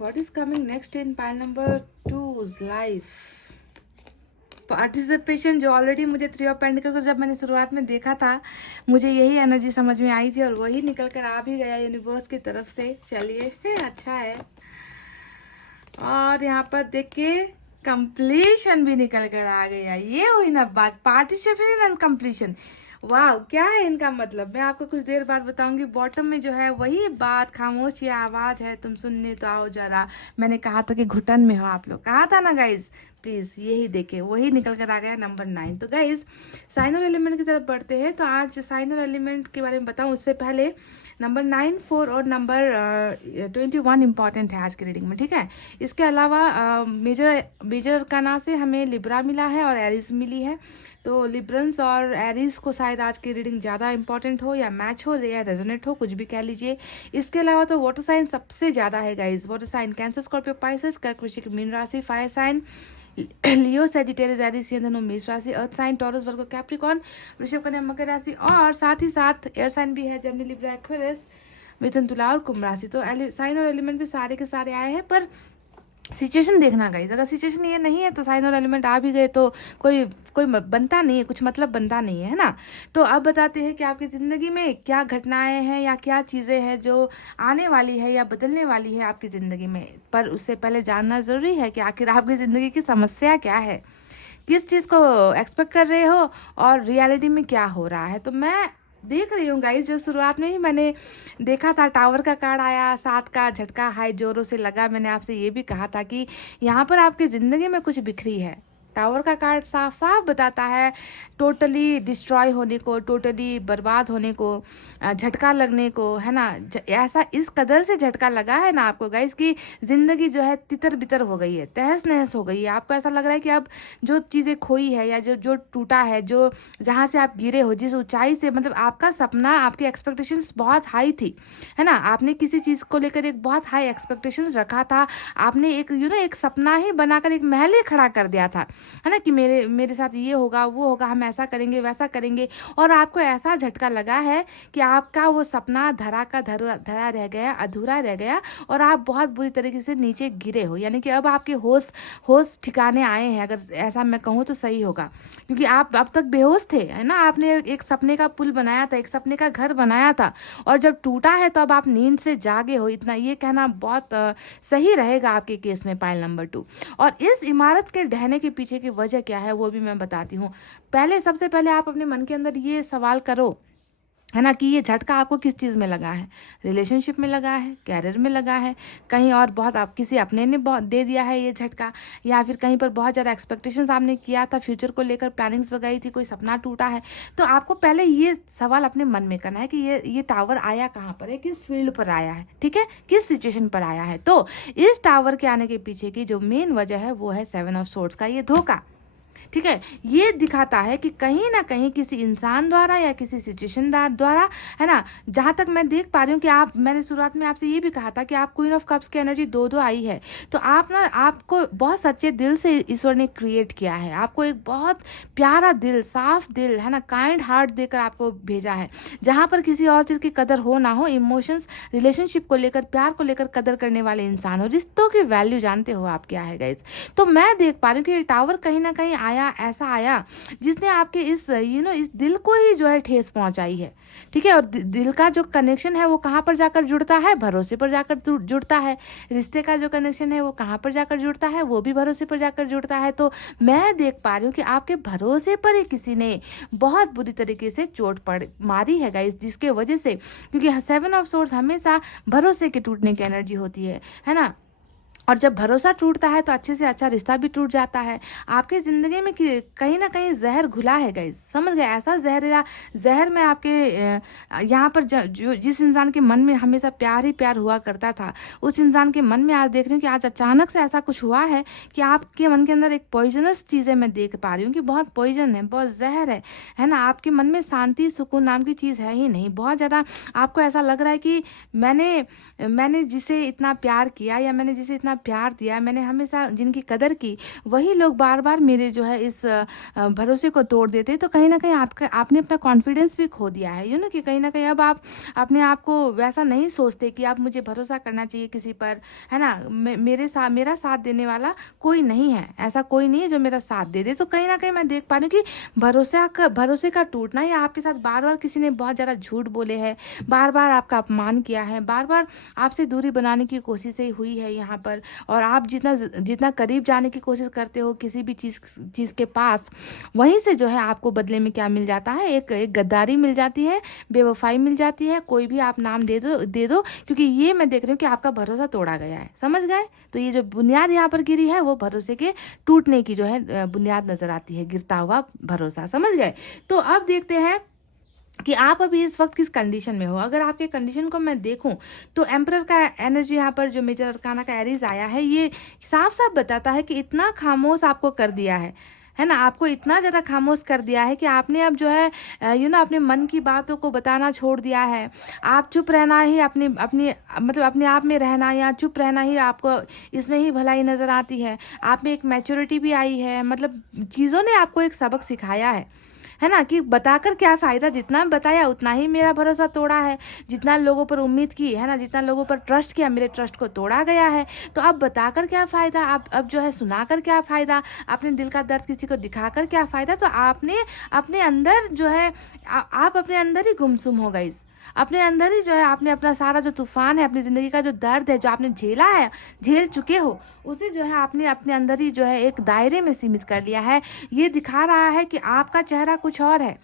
What is coming next in pile number 2's life? Participation, जो ऑलरेडी मुझे 3 ऑफ पेंटिकल को जब मैंने शुरुआत में देखा था, मुझे यही एनर्जी समझ में आई थी, और वही निकल कर आ भी गया यूनिवर्स की तरफ से। चलिए अच्छा है। और यहाँ पर देखिए कंप्लीशन भी निकल कर आ गया। ये हुई ना बात, पार्टिसिपेशन एंड कंप्लीशन। वाह, क्या है इनका मतलब, मैं आपको कुछ देर बाद बताऊंगी। बॉटम में जो है वही बात, खामोश ये आवाज है तुम सुनने तो आओ जरा। मैंने कहा था कि घुटन में हो आप लोग, कहा था ना गाइज, प्लीज यही देखे, वही निकल कर आ गया नंबर 9। तो गाइज साइन और एलिमेंट की तरफ बढ़ते हैं। तो आज साइन और एलिमेंट के बारे में बताऊं उससे पहले नंबर 9, 4 और नंबर 21 इंपॉर्टेंट है आज की रीडिंग में, ठीक है। इसके अलावा मेजर अरकाना से हमें लिब्रा मिला है और एरिस मिली है। तो लिब्रंस और एरिस को शायद आज की रीडिंग ज़्यादा इंपॉर्टेंट हो, या मैच हो, या रेजोनेट हो, कुछ भी कह लीजिए। इसके अलावा तो वाटर साइन सबसे ज़्यादा है guys. Water sign Cancer, Scorpio, Pisces, कर्क, वृश्चिक, मीन राशि। Fire sign Leo, Sagittarius, Aries, धनु, मेष राशि। Earth sign Taurus, Virgo, Capricorn, वृषभ, कन्या, मकर राशि। और साथ ही साथ एयर साइन भी है, जेमिनी, लिब्रा, एक्वेरियस, मिथुन, तुला और कुंभ राशि। तो साइन और एलिमेंट भी सारे के सारे आए हैं, पर सिचुएशन देखना गाइज, अगर सिचुएशन ये नहीं है तो साइन और एलिमेंट आ भी गए तो कोई कोई बनता नहीं है, कुछ मतलब बनता नहीं है ना। तो अब बताते हैं कि आपकी ज़िंदगी में क्या घटनाएं हैं या क्या चीज़ें हैं जो आने वाली है या बदलने वाली है आपकी ज़िंदगी में। पर उससे पहले जानना ज़रूरी है कि आखिर आपकी ज़िंदगी की समस्या क्या है, किस चीज़ को एक्सपेक्ट कर रहे हो और रियलिटी में क्या हो रहा है। तो मैं देख रही हूँ गाइज, जो शुरुआत में ही मैंने देखा था टावर का कार्ड आया, 7 का झटका हाई जोरों से लगा। मैंने आपसे ये भी कहा था कि यहाँ पर आपकी ज़िंदगी में कुछ बिखरी है। टावर का कार्ड साफ साफ बताता है टोटली डिस्ट्रॉय होने को, टोटली बर्बाद होने को, झटका लगने को, है ना। ऐसा इस कदर से झटका लगा है ना आपको गाइस कि ज़िंदगी जो है तितर बितर हो गई है, तहस नहस हो गई है। आपको ऐसा लग रहा है कि अब जो चीज़ें खोई है या जो जो टूटा है, जो जहाँ से आप गिरे हो, जिस ऊंचाई से, मतलब आपका सपना, आपकी एक्सपेक्टेशंस बहुत हाई थी, है ना। आपने किसी चीज़ को लेकर एक बहुत हाई एक्सपेक्टेशंस रखा था। आपने एक एक सपना ही बनाकर एक महल ही खड़ा कर दिया था, है ना, कि मेरे मेरे साथ ये होगा, वो होगा, हम ऐसा करेंगे, वैसा करेंगे। और आपको ऐसा झटका लगा है कि आपका वो सपना धरा का धरा धरा रह गया, अधूरा रह गया और आप बहुत बुरी तरीके से नीचे गिरे हो। यानी कि अब आपके होश होश ठिकाने आए हैं, अगर ऐसा मैं कहूँ तो सही होगा, क्योंकि आप अब तक बेहोश थे, है ना। आपने एक सपने का पुल बनाया था, एक सपने का घर बनाया था, और जब टूटा है तो अब आप नींद से जागे हो। इतना ये कहना बहुत सही रहेगा आपके केस में, पाइल नंबर 2। और इस इमारत के ढहने के पीछे की वजह क्या है वो भी मैं बताती हूँ। पहले, सबसे पहले आप अपने मन के अंदर ये सवाल करो, है ना, कि ये झटका आपको किस चीज़ में लगा है। रिलेशनशिप में लगा है, कैरियर में लगा है, कहीं और बहुत आप किसी अपने ने बहुत दे दिया है ये झटका, या फिर कहीं पर बहुत ज़्यादा एक्सपेक्टेशंस आपने किया था, फ्यूचर को लेकर प्लानिंग्स लगाई थी, कोई सपना टूटा है। तो आपको पहले ये सवाल अपने मन में करना है कि ये टावर आया कहाँ पर है, किस फील्ड पर आया है, ठीक है, किस सिचुएशन पर आया है। तो इस टावर के आने के पीछे की जो मेन वजह है वो है 7 ऑफ सोर्ड्स का ये धोखा, ठीक है। ये दिखाता है कि कहीं ना कहीं किसी इंसान द्वारा या किसी सिचुएशन द्वारा, है ना, जहाँ तक मैं देख पा रही हूँ कि आप, मैंने शुरुआत में आपसे ये भी कहा था कि आप क्वीन ऑफ कप्स की एनर्जी 2-2 आई है। तो आप ना, आपको बहुत सच्चे दिल से ईश्वर ने क्रिएट किया है, आपको एक बहुत प्यारा दिल, साफ दिल, है ना, काइंड हार्ट देकर आपको भेजा है, जहाँ पर किसी और चीज़ की कदर हो ना हो। इमोशंस, रिलेशनशिप को लेकर, प्यार को लेकर कदर करने वाले इंसान हो, रिश्तों की वैल्यू जानते हो आप क्या है गाइस। तो मैं देख पा रही हूँ कि ये टावर कहीं ना कहीं आया, ऐसा आया जिसने आपके इस इस दिल को ही जो है ठेस पहुंचाई है, ठीक है। और दिल का जो कनेक्शन है वो कहाँ पर जाकर जुड़ता है, भरोसे पर जाकर जुड़ता है। रिश्ते का जो कनेक्शन है वो कहाँ पर जाकर जुड़ता है, वो भी भरोसे पर जाकर जुड़ता है। तो मैं देख पा रही हूँ कि आपके भरोसे पर ही किसी ने बहुत बुरी तरीके से चोट पड़ मारी है गाइस, जिसके वजह से, क्योंकि 7 ऑफ सोर्ड्स हमेशा भरोसे के टूटने की एनर्जी होती है ना। और जब भरोसा टूटता है तो अच्छे से अच्छा रिश्ता भी टूट जाता है। आपके ज़िंदगी में कहीं ना कहीं जहर घुला है गाइस, समझ गए। ऐसा जहरीला जहर में आपके यहाँ पर जो जिस इंसान के मन में हमेशा प्यार ही प्यार हुआ करता था, उस इंसान के मन में आज देख रही हूँ कि आज अचानक से ऐसा कुछ हुआ है कि आपके मन के अंदर एक पॉइजनस चीज़ें मैं देख पा रही हूँ कि बहुत पॉइजन है, बहुत जहर है ना। आपके मन में शांति सुकून नाम की चीज़ है ही नहीं। बहुत ज़्यादा आपको ऐसा लग रहा है कि मैंने जिसे इतना प्यार किया या मैंने जिसे इतना प्यार दिया, मैंने हमेशा जिनकी कदर की, वही लोग बार बार मेरे जो है इस भरोसे को तोड़ देते। तो कहीं ना कहीं आपने अपना कॉन्फिडेंस भी खो दिया है, कि कहीं ना कहीं अब आप अपने आप को वैसा नहीं सोचते कि अब मुझे भरोसा करना चाहिए किसी पर, है ना। मेरा साथ देने वाला कोई नहीं है, ऐसा कोई नहीं है जो मेरा साथ दे दे। तो कहीं ना कहीं मैं देख पा रही हूँ कि भरोसे का टूटना, या आपके साथ बार बार किसी ने बहुत ज़्यादा झूठ बोले हैं, बार बार आपका अपमान किया है, बार बार आपसे दूरी बनाने की कोशिश ही हुई है यहाँ पर। और आप जितना जितना करीब जाने की कोशिश करते हो किसी भी चीज़ के पास, वहीं से जो है आपको बदले में क्या मिल जाता है, एक गद्दारी मिल जाती है, बेवफाई मिल जाती है, कोई भी आप नाम दे दो, क्योंकि ये मैं देख रही हूँ कि आपका भरोसा तोड़ा गया है, समझ गए। तो ये जो बुनियाद यहाँ पर गिरी है वो भरोसे के टूटने की जो है बुनियाद नजर आती है, गिरता हुआ भरोसा, समझ गए। तो अब देखते हैं कि आप अभी इस वक्त किस कंडीशन में हो। अगर आपके कंडीशन को मैं देखूं तो एम्परर का एनर्जी यहाँ पर जो मेजर अरकाना का एरीज आया है, ये साफ साफ बताता है कि इतना खामोश आपको कर दिया है ना, आपको इतना ज़्यादा खामोश कर दिया है कि आपने अब जो है अपने मन की बातों को बताना छोड़ दिया है। आप चुप रहना ही मतलब अपने आप में रहना या चुप रहना ही आपको इसमें ही भलाई नज़र आती है। आप में एक मैच्योरिटी भी आई है, मतलब चीज़ों ने आपको एक सबक सिखाया है है ना, कि बताकर क्या फ़ायदा, जितना बताया उतना ही मेरा भरोसा तोड़ा है, जितना लोगों पर उम्मीद की है ना, जितना लोगों पर ट्रस्ट किया, मेरे ट्रस्ट को तोड़ा गया है। तो अब बताकर क्या फ़ायदा, अब जो है सुनाकर क्या फ़ायदा, अपने दिल का दर्द किसी को दिखाकर क्या फ़ायदा। तो आपने अपने अंदर जो है आप अपने अंदर ही गुमसुम हो गई, अपने अंदर ही जो है आपने अपना सारा जो तूफान है, अपनी ज़िंदगी का जो दर्द है, जो आपने झेला है, झेल चुके हो, उसे जो है आपने अपने अंदर ही जो है एक दायरे में सीमित कर लिया है। ये दिखा रहा है कि आपका चेहरा कुछ और है,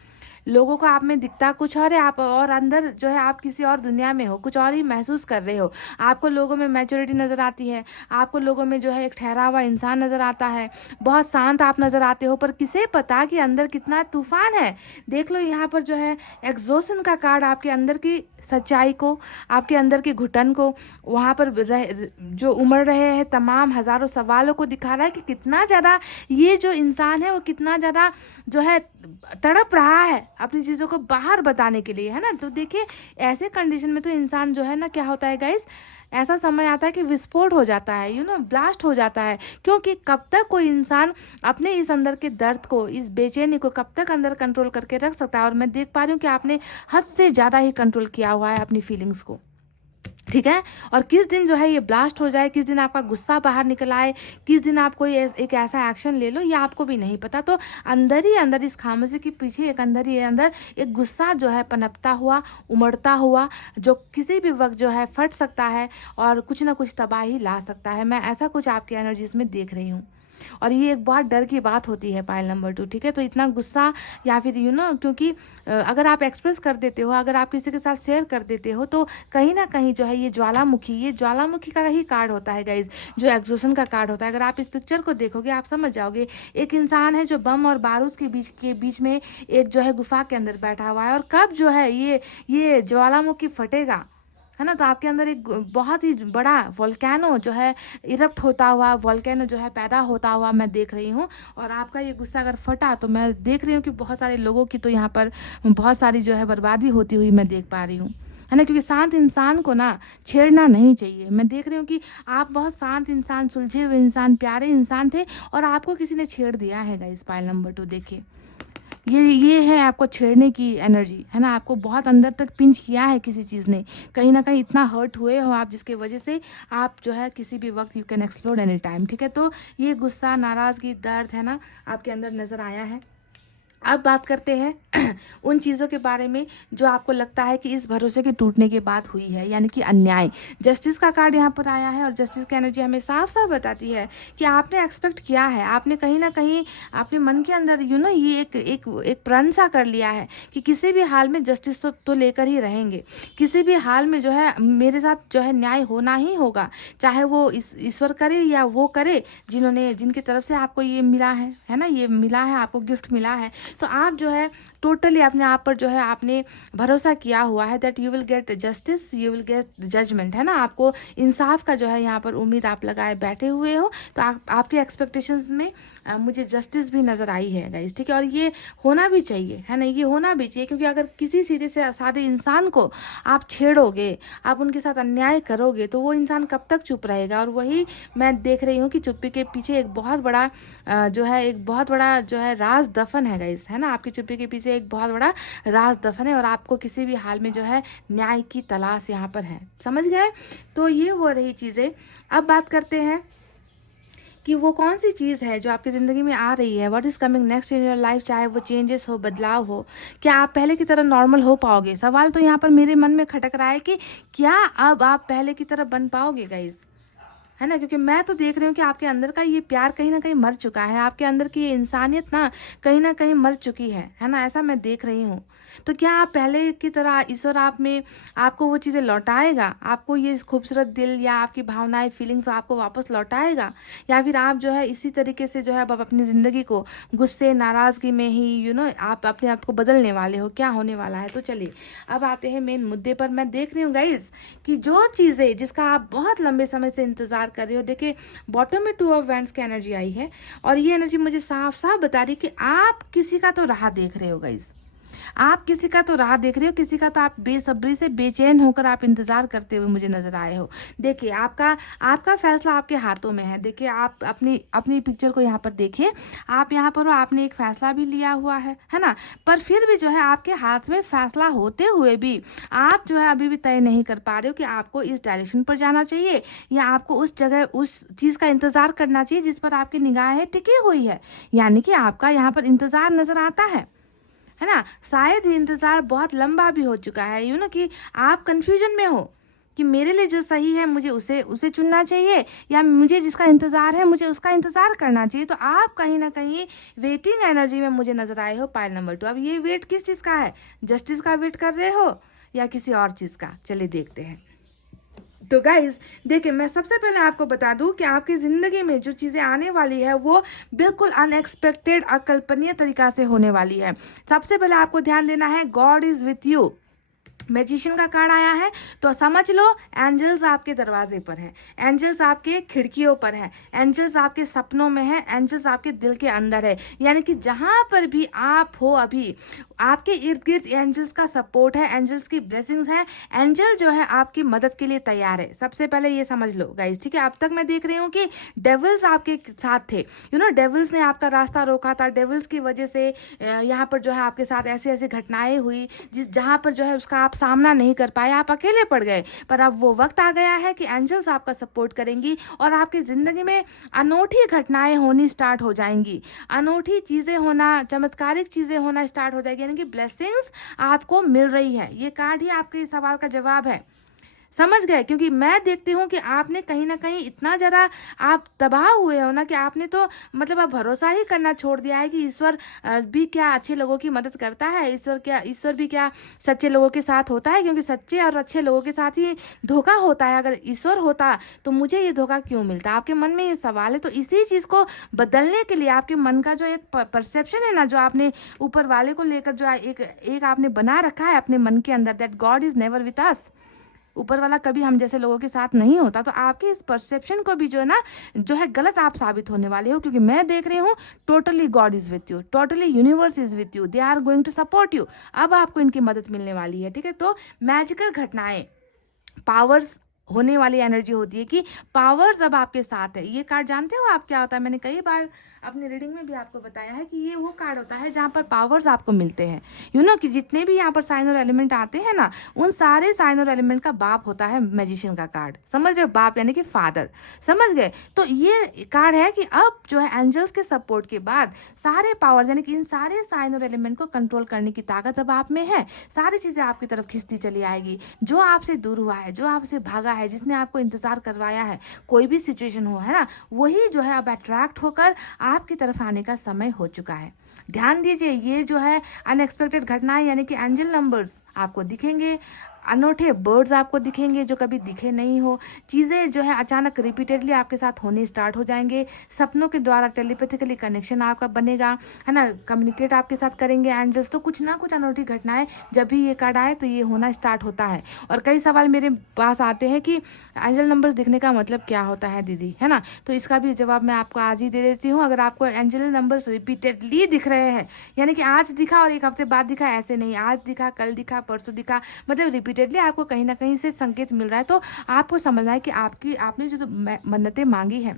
लोगों को आप में दिखता कुछ और है, आप और अंदर जो है आप किसी और दुनिया में हो, कुछ और ही महसूस कर रहे हो। आपको लोगों में मैच्योरिटी नज़र आती है, आपको लोगों में जो है एक ठहरा हुआ इंसान नज़र आता है, बहुत शांत आप नज़र आते हो, पर किसे पता कि अंदर कितना तूफान है। देख लो यहाँ पर जो है एग्जॉशन का कार्ड आपके अंदर की सच्चाई को, आपके अंदर की घुटन को, वहाँ पर जो उमड़ रहे हैं तमाम हज़ारों सवालों को दिखा रहा है कि कितना ज़्यादा ये जो इंसान है वो कितना ज़्यादा जो है तड़प रहा है अपनी चीज़ों को बाहर बताने के लिए, है ना। तो देखिए ऐसे कंडीशन में तो इंसान जो है ना, क्या होता है गाइस, ऐसा समय आता है कि विस्फोट हो जाता है, ब्लास्ट हो जाता है। क्योंकि कब तक कोई इंसान अपने इस अंदर के दर्द को, इस बेचैनी को कब तक अंदर कंट्रोल करके रख सकता है। और मैं देख पा रही हूँ कि आपने हद से ज़्यादा ही कंट्रोल किया हुआ है अपनी फीलिंग्स को, ठीक है। और किस दिन जो है ये ब्लास्ट हो जाए, किस दिन आपका गुस्सा बाहर निकल आए, किस दिन आप कोई एक ऐसा एक्शन ले लो, ये आपको भी नहीं पता। तो अंदर ही अंदर इस खामोशी के पीछे एक अंदर ही अंदर एक गुस्सा जो है पनपता हुआ, उमड़ता हुआ, जो किसी भी वक्त जो है फट सकता है और कुछ ना कुछ तबाही ला सकता है। मैं ऐसा कुछ आपकी एनर्जीज में देख रही हूँ। और ये एक बहुत डर की बात होती है पाइल नंबर 2, ठीक है। तो इतना गुस्सा या फिर क्योंकि अगर आप एक्सप्रेस कर देते हो, अगर आप किसी के साथ शेयर कर देते हो, तो कहीं ना कहीं जो है ये ज्वालामुखी का ही कार्ड होता है गाइज, जो एग्जॉशन का कार्ड होता है। अगर आप इस पिक्चर को देखोगे आप समझ जाओगे, एक इंसान है जो बम और बारूद के बीच में एक जो है गुफा के अंदर बैठा हुआ है। और कब जो है ये ज्वालामुखी फटेगा, है ना, तो आपके अंदर एक बहुत ही बड़ा वोल्केनो जो है इरप्ट होता हुआ, वोल्केनो जो है पैदा होता हुआ मैं देख रही हूँ। और आपका ये गुस्सा अगर फटा तो मैं देख रही हूँ कि बहुत सारे लोगों की तो यहाँ पर बहुत सारी जो है बर्बादी होती हुई मैं देख पा रही हूँ, है ना। क्योंकि शांत इंसान को ना छेड़ना नहीं चाहिए। मैं देख रही हूँ कि आप बहुत शांत इंसान, सुलझे हुए इंसान, प्यारे इंसान थे और आपको किसी ने छेड़ दिया है गाइस। पाइल नंबर 2 देखिए, ये है आपको छेड़ने की एनर्जी, है ना। आपको बहुत अंदर तक पिंच किया है किसी चीज़ ने, कहीं ना कहीं इतना हर्ट हुए हो आप, जिसके वजह से आप जो है किसी भी वक्त you can explode any time, ठीक है। तो ये गुस्सा, नाराज़गी, दर्द है ना आपके अंदर नज़र आया है। अब बात करते हैं उन चीज़ों के बारे में जो आपको लगता है कि इस भरोसे के टूटने के बाद हुई है, यानी कि अन्याय। जस्टिस का कार्ड यहाँ पर आया है और जस्टिस की एनर्जी हमें साफ साफ बताती है कि आपने एक्सपेक्ट किया है, आपने कहीं ना कहीं अपने मन के अंदर ये एक प्रण सा कर लिया है कि किसी भी हाल में जस्टिस तो लेकर ही रहेंगे, किसी भी हाल में जो है मेरे साथ जो है न्याय होना ही होगा, चाहे वो ईश्वर करे या वो करे जिनकी तरफ से आपको ये मिला है ना, ये मिला है, आपको गिफ्ट मिला है। तो आप जो है टोटली अपने आप पर जो है आपने भरोसा किया हुआ है that you will get justice, you will get judgement, है ना। आपको इंसाफ का जो है यहाँ पर उम्मीद आप लगाए बैठे हुए हो। तो आपके एक्सपेक्टेशंस में मुझे जस्टिस भी नज़र आई है गाइस, ठीक है। और ये होना भी चाहिए, है ना, ये होना भी चाहिए। क्योंकि अगर किसी सीधे से सादे इंसान को आप छेड़ोगे, आप उनके साथ अन्याय करोगे, तो वो इंसान कब तक चुप रहेगा। और वही मैं देख रही हूँ कि चुप्पी के पीछे एक बहुत बड़ा जो है राज दफन है गाइस, है ना। आपकी चुप्पी के पीछे एक बहुत बड़ा राज दफन है और आपको किसी भी हाल में जो है न्याय की तलाश यहाँ पर है, समझ गए। तो ये वो रही चीज़ें। अब बात करते हैं कि वो कौन सी चीज़ है जो आपकी ज़िंदगी में आ रही है, what is coming next in your life. चाहे वो चेंजेस हो, बदलाव हो, क्या आप पहले की तरह नॉर्मल हो पाओगे। सवाल तो यहाँ पर मेरे मन में खटक रहा है कि क्या अब आप पहले की तरह बन पाओगे गाइस, है ना। क्योंकि मैं तो देख रही हूँ कि आपके अंदर का ये प्यार कहीं ना कहीं मर चुका है, आपके अंदर की ये इंसानियत ना कहीं मर चुकी है ना, ऐसा मैं देख रही हूँ। तो क्या आप पहले की तरह ईश्वर आप में आपको वो चीज़ें लौटाएगा, आपको ये खूबसूरत दिल या आपकी भावनाएं, फीलिंग्स आपको वापस लौटाएगा, या फिर आप जो है इसी तरीके से जो है आप अपनी ज़िंदगी को गुस्से, नाराज़गी में ही आप अपने आप को बदलने वाले हो, क्या होने वाला है। तो चलिए अब आते हैं मेन मुद्दे पर। मैं देख रही हूँ गाइज कि जो चीज़ें जिसका आप बहुत लंबे समय से इंतज़ार कर रहे हो, देखिए बॉटम में 2 ऑफ वैंड्स की एनर्जी आई है और ये एनर्जी मुझे साफ साफ बता रही कि आप किसी का तो राह देख रहे हो गाइज, आप किसी का तो राह देख रहे हो, किसी का तो आप बेसब्री से बेचैन होकर आप इंतजार करते हुए मुझे नजर आए हो। देखिए आपका आपका फैसला आपके हाथों में है। देखिए आप अपनी अपनी पिक्चर को यहाँ पर देखिए, आप यहाँ पर हो, आपने एक फैसला भी लिया हुआ है ना, पर फिर भी जो है आपके हाथ में फैसला होते हुए भी आप जो है अभी भी तय नहीं कर पा रहे हो कि आपको इस डायरेक्शन पर जाना चाहिए या आपको उस जगह उस चीज़ का इंतजार करना चाहिए जिस पर आपकी निगाहें टिकी हुई है। यानी कि आपका यहाँ पर इंतजार नजर आता है ना। शायद ये इंतजार बहुत लंबा भी हो चुका है, यू नो कि आप कंफ्यूजन में हो कि मेरे लिए जो सही है मुझे उसे उसे चुनना चाहिए या मुझे जिसका इंतजार है मुझे उसका इंतजार करना चाहिए। तो आप कहीं ना कहीं वेटिंग एनर्जी में मुझे नजर आए हो पाइल नंबर 2। अब ये वेट किस चीज़ का है? जस्टिस का वेट कर रहे हो या किसी और चीज़ का? चलिए देखते हैं। तो गाइज देखिए, मैं सबसे पहले आपको बता दूं कि आपकी ज़िंदगी में जो चीज़ें आने वाली है वो बिल्कुल अनएक्सपेक्टेड, अकल्पनीय तरीका से होने वाली है। सबसे पहले आपको ध्यान देना है, God is with you. Magician का कार्ड आया है तो समझ लो एंजल्स आपके दरवाजे पर है, एंजल्स आपके खिड़कियों पर है, एंजल्स आपके सपनों में है, एंजल्स आपके दिल के अंदर है। यानी कि जहां पर भी आप हो अभी आपके इर्द गिर्द एंजल्स का सपोर्ट है, एंजल्स की ब्लेसिंग्स है, एंजल जो है आपकी मदद के लिए तैयार है। सबसे पहले ये समझ लो गाइस, ठीक है। अब तक मैं देख रही हूँ कि डेविल्स आपके साथ थे, यू नो डेविल्स ने आपका रास्ता रोका था। डेविल्स की वजह से यहाँ पर जो है आपके साथ ऐसी ऐसी घटनाएं हुई जहाँ पर जो है उसका आप सामना नहीं कर पाए, आप अकेले पड़ गए। पर अब वो वक्त आ गया है कि एंजल्स आपका सपोर्ट करेंगी और आपकी ज़िंदगी में अनोखी घटनाएं होनी स्टार्ट हो जाएंगी, अनोखी चीज़ें होना, चमत्कारिक चीज़ें होना स्टार्ट हो जाएगी। यानी कि ब्लेसिंग्स आपको मिल रही है। ये कार्ड ही आपके इस सवाल का जवाब है, समझ गए? क्योंकि मैं देखती हूँ कि आपने कहीं ना कहीं इतना ज़रा आप तबाह हुए हो ना कि आपने तो मतलब अब भरोसा ही करना छोड़ दिया है कि ईश्वर भी क्या अच्छे लोगों की मदद करता है, ईश्वर भी क्या सच्चे लोगों के साथ होता है। क्योंकि सच्चे और अच्छे लोगों के साथ ही धोखा होता है। अगर ईश्वर होता तो मुझे ये धोखा क्यों मिलता? आपके मन में ये सवाल है। तो इसी चीज़ को बदलने के लिए आपके मन का जो एक परसेप्शन है ना, जो आपने ऊपर वाले को लेकर जो एक आपने बना रखा है अपने मन के अंदर, that God is never with us, ऊपर वाला कभी हम जैसे लोगों के साथ नहीं होता। तो आपके इस परसेप्शन को भी जो है ना जो है गलत आप साबित होने वाले हो। क्योंकि मैं देख रही हूँ totally God is with you, totally universe is with you, they are going to support you. अब आपको इनकी मदद मिलने वाली है, ठीक है। तो मैजिकल घटनाएं, पावर्स होने वाली एनर्जी होती है कि पावर्स अब आपके साथ है। ये कार्ड जानते हो आप क्या होता है? मैंने कई बार अपनी रीडिंग में भी आपको बताया है कि ये वो कार्ड होता है जहाँ पर पावर्स आपको मिलते हैं। यू नो कि जितने भी यहाँ पर साइन और एलिमेंट आते हैं ना, उन सारे साइन और एलिमेंट का बाप होता है मैजिशियन का कार्ड, समझ रहे हो? बाप यानी कि फादर, समझ गए? तो ये कार्ड है कि अब जो है एंजल्स के सपोर्ट के बाद सारे पावर्स यानी कि इन सारे साइन और एलिमेंट को कंट्रोल करने की ताकत अब आप में है। सारी चीज़ें आपकी तरफ खिंचती चली आएगी। जो आपसे दूर हुआ है, जो आपसे भागा है, जिसने आपको इंतजार करवाया है, कोई भी सिचुएशन हो, है ना, वही जो है अब अट्रैक्ट होकर आपकी तरफ आने का समय हो चुका है। ध्यान दीजिए, ये जो है अनएक्सपेक्टेड घटनाएं यानी कि एंजल नंबर्स आपको दिखेंगे, अनोखे बर्ड्स आपको दिखेंगे जो कभी दिखे नहीं हो, चीज़ें जो है अचानक रिपीटेडली आपके साथ होने स्टार्ट हो जाएंगे। सपनों के द्वारा टेलीपैथिकली कनेक्शन आपका बनेगा, है ना, कम्युनिकेट आपके साथ करेंगे एंजल्स। तो कुछ ना कुछ अनोखी घटनाएं जब भी ये कार्ड आए तो ये होना स्टार्ट होता है। और कई सवाल मेरे पास आते हैं कि एंजल नंबर्स दिखने का मतलब क्या होता है दीदी, है ना। तो इसका भी जवाब मैं आपको आज ही दे देती हूँ। अगर आपको एंजल नंबर्स रिपीटेडली दिख रहे हैं, यानी कि आज दिखा और एक हफ्ते बाद दिखा, ऐसे नहीं, आज दिखा, कल दिखा, परसों दिखा, मतलब रिपीटेडली आपको कहीं ना कहीं से संकेत मिल रहा है, तो आपको समझना है कि आपने जो मन्नतें मांगी है,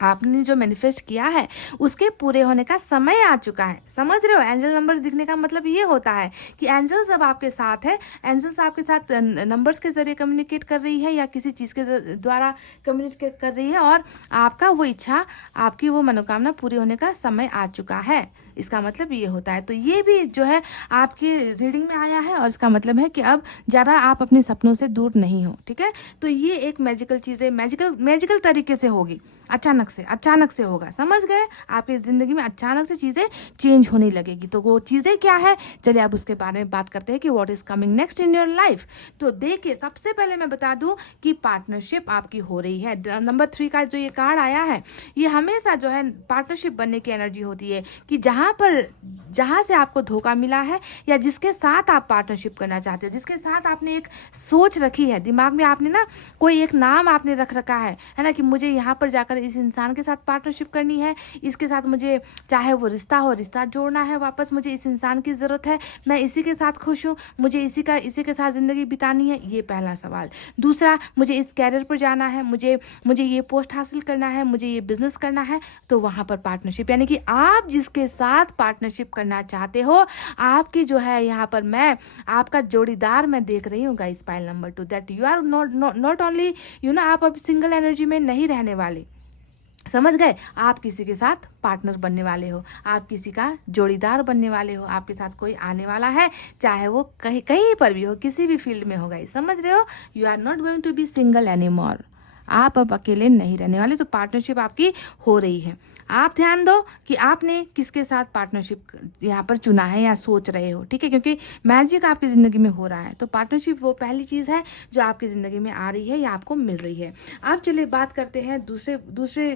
आपने जो मैनिफेस्ट किया है, उसके पूरे होने का समय आ चुका है। समझ रहे हो? एंजल नंबर्स दिखने का मतलब ये होता है कि एंजल्स अब आपके साथ है, एंजल्स आपके साथ नंबर्स के जरिए कम्युनिकेट कर रही है या किसी चीज़ के द्वारा कम्युनिकेट कर रही है, और आपका वो इच्छा, आपकी वो मनोकामना पूरी होने का समय आ चुका है। इसका मतलब ये होता है। तो ये भी जो है आपकी रीडिंग में आया है और इसका मतलब है कि अब ज़्यादा आप अपने सपनों से दूर नहीं हो, ठीक है। तो ये एक मैजिकल चीज़ें मैजिकल तरीके से होगी, अचानक से होगा, समझ गए? आपकी ज़िंदगी में अचानक से चीज़ें चेंज होने लगेगी। तो वो चीज़ें क्या है, चलिए अब उसके बारे में बात करते हैं कि what is coming next in your life. तो देखिए, सबसे पहले मैं बता दूं कि पार्टनरशिप आपकी हो रही है। नंबर 3 का जो ये कार्ड आया है, ये हमेशा जो है पार्टनरशिप बनने की एनर्जी होती है कि जहाँ से आपको धोखा मिला है या जिसके साथ आप पार्टनरशिप करना चाहते हो, जिसके साथ आपने एक सोच रखी है दिमाग में, आपने ना कोई एक नाम आपने रख रखा है ना, कि मुझे यहाँ पर जाकर इस इंसान के साथ पार्टनरशिप करनी है, इसके साथ मुझे चाहे वो रिश्ता हो, रिश्ता जोड़ना है वापस, मुझे इस इंसान की ज़रूरत है, मैं इसी के साथ खुश हूँ, मुझे इसी के साथ ज़िंदगी बितानी है, ये पहला सवाल। दूसरा, मुझे इस कैरियर पर जाना है, मुझे ये पोस्ट हासिल करना है, मुझे ये बिजनेस करना है, तो वहाँ पर पार्टनरशिप, यानी कि आप जिसके साथ पार्टनरशिप करना चाहते हो, आपकी जो है यहाँ पर मैं आपका जोड़ीदार मैं देख रही हूँ guys, pile number 2, that you are not only आप अब सिंगल एनर्जी में नहीं रहने वाले, समझ गए, आप किसी के साथ पार्टनर बनने वाले हो, आप किसी का जोड़ीदार बनने वाले हो, आपके साथ कोई आने वाला है, चाहे वो कहीं पर भी हो, किसी भी फील्ड में हो गाइस, समझ रहे हो, you are not going to be single anymore, आप अब अकेले नहीं रहने वाले, तो पार्टनरशिप आपकी हो रही है। आप ध्यान दो कि आपने किसके साथ पार्टनरशिप यहाँ पर चुना है या सोच रहे हो, ठीक है, क्योंकि मैजिक आपकी ज़िंदगी में हो रहा है, तो पार्टनरशिप वो पहली चीज़ है जो आपकी ज़िंदगी में आ रही है या आपको मिल रही है। अब चलिए बात करते हैं दूसरे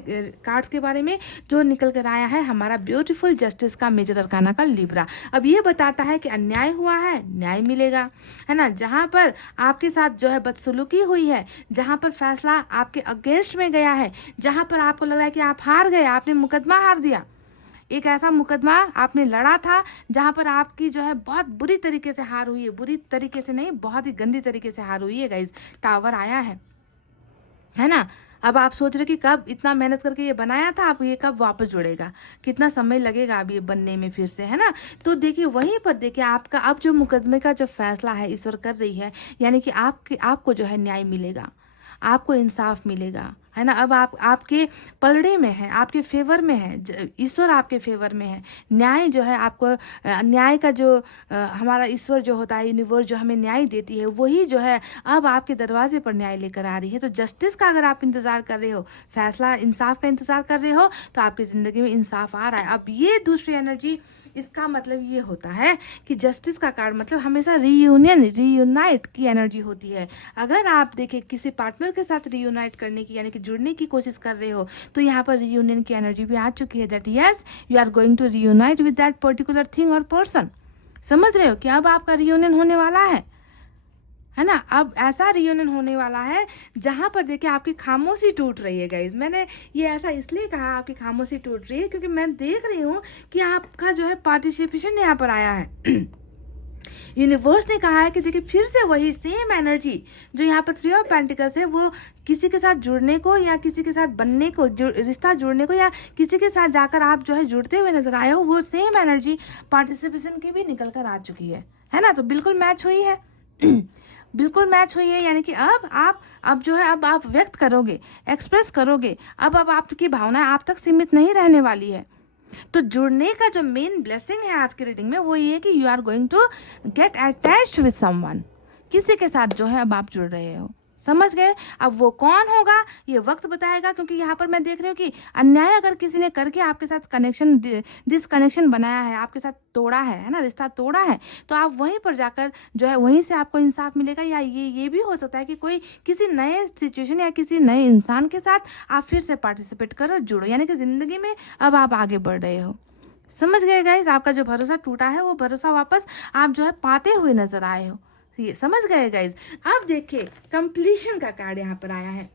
कार्ड्स के बारे में जो निकल कर आया है, हमारा ब्यूटीफुल जस्टिस का मेजर अरकाना का लिब्रा। अब ये बताता है कि अन्याय हुआ है, न्याय मिलेगा, है ना, जहाँ पर आपके साथ जो है बदसलूकी हुई है, जहाँ पर फैसला आपके अगेंस्ट में गया है, जहाँ पर आपको लग रहा है कि आप हार गए, आपने मुकदमा हार दिया, एक ऐसा मुकदमा आपने लड़ा था जहां पर आपकी जो है बहुत बुरी तरीके से हार हुई है, बुरी तरीके से नहीं, बहुत ही गंदी तरीके से हार हुई है गाइस, टावर आया है ना। अब आप सोच रहे कि कब इतना मेहनत करके ये बनाया था, आप ये कब वापस जुड़ेगा, कितना समय लगेगा अब ये बनने में फिर से, है ना। तो देखिए वहीं पर देखिए आपका अब जो मुकदमे का जो फैसला है ईश्वर कर रही है, यानी कि आपको जो है न्याय मिलेगा, आपको इंसाफ मिलेगा, है ना। अब आपके पलड़े में है, आपके फेवर में है, ईश्वर आपके फेवर में है, न्याय जो है आपको न्याय का जो हमारा ईश्वर जो होता है, यूनिवर्स जो हमें न्याय देती है, वही जो है अब आपके दरवाजे पर न्याय लेकर आ रही है। तो जस्टिस का अगर आप इंतजार कर रहे हो, फैसला इंसाफ का इंतजार कर रहे हो, तो आपकी ज़िंदगी में इंसाफ आ रहा है। अब ये दूसरी एनर्जी, इसका मतलब ये होता है कि जस्टिस का कार्ड मतलब हमेशा रीयूनाइट की एनर्जी होती है। अगर आप देखें किसी पार्टनर के साथ रीयूनाइट करने की यानी कि जुड़ने की कोशिश कर रहे हो, तो यहाँ पर रीयूनियन की एनर्जी भी आ चुकी है, that yes you are going to reunite with that particular thing और पर्सन, समझ रहे हो कि अब आपका रीयूनियन होने वाला है ना। अब ऐसा रियूनियन होने वाला है जहां पर देखिए आपकी खामोशी टूट रही है गाइज। मैंने ये ऐसा इसलिए कहा आपकी खामोशी टूट रही है क्योंकि मैं देख रही हूँ कि आपका जो है पार्टिसिपेशन यहाँ पर आया है। यूनिवर्स ने कहा है कि देखिए फिर से वही सेम एनर्जी जो यहाँ पर 3 ऑफ पेंटिकल्स है, वो किसी के साथ जुड़ने को या किसी के साथ बनने को, रिश्ता जुड़ने को या किसी के साथ जाकर आप जो है जुड़ते हुए नजर आए हो, वो सेम एनर्जी पार्टिसिपेशन की भी निकल कर आ चुकी है ना। तो बिल्कुल मैच हुई है बिल्कुल मैच हुई है, यानी कि अब जो है अब आप व्यक्त करोगे, एक्सप्रेस करोगे, अब आपकी भावना आप तक सीमित नहीं रहने वाली है। तो जुड़ने का जो मेन ब्लेसिंग है आज की रीडिंग में वो ये है कि you are going to get attached with someone, किसी के साथ जो है अब आप जुड़ रहे हो, समझ गए। अब वो कौन होगा ये वक्त बताएगा, क्योंकि यहाँ पर मैं देख रही हूँ कि अन्याय अगर किसी ने करके आपके साथ कनेक्शन डिसकनेक्शन बनाया है, आपके साथ तोड़ा है ना, रिश्ता तोड़ा है, तो आप वहीं पर जाकर जो है वहीं से आपको इंसाफ मिलेगा। या ये भी हो सकता है कि कोई किसी नए सिचुएशन या किसी नए इंसान के साथ आप फिर से पार्टिसिपेट करो, जुड़ो, यानी कि जिंदगी में अब आप आगे बढ़ रहे हो, समझ गए गाइस। आपका जो भरोसा टूटा है वो भरोसा वापस आप जो है पाते हुए नजर आए हो, ये समझ गए गाइज। अब देखिए कंप्लीशन का कार्ड यहाँ पर आया है।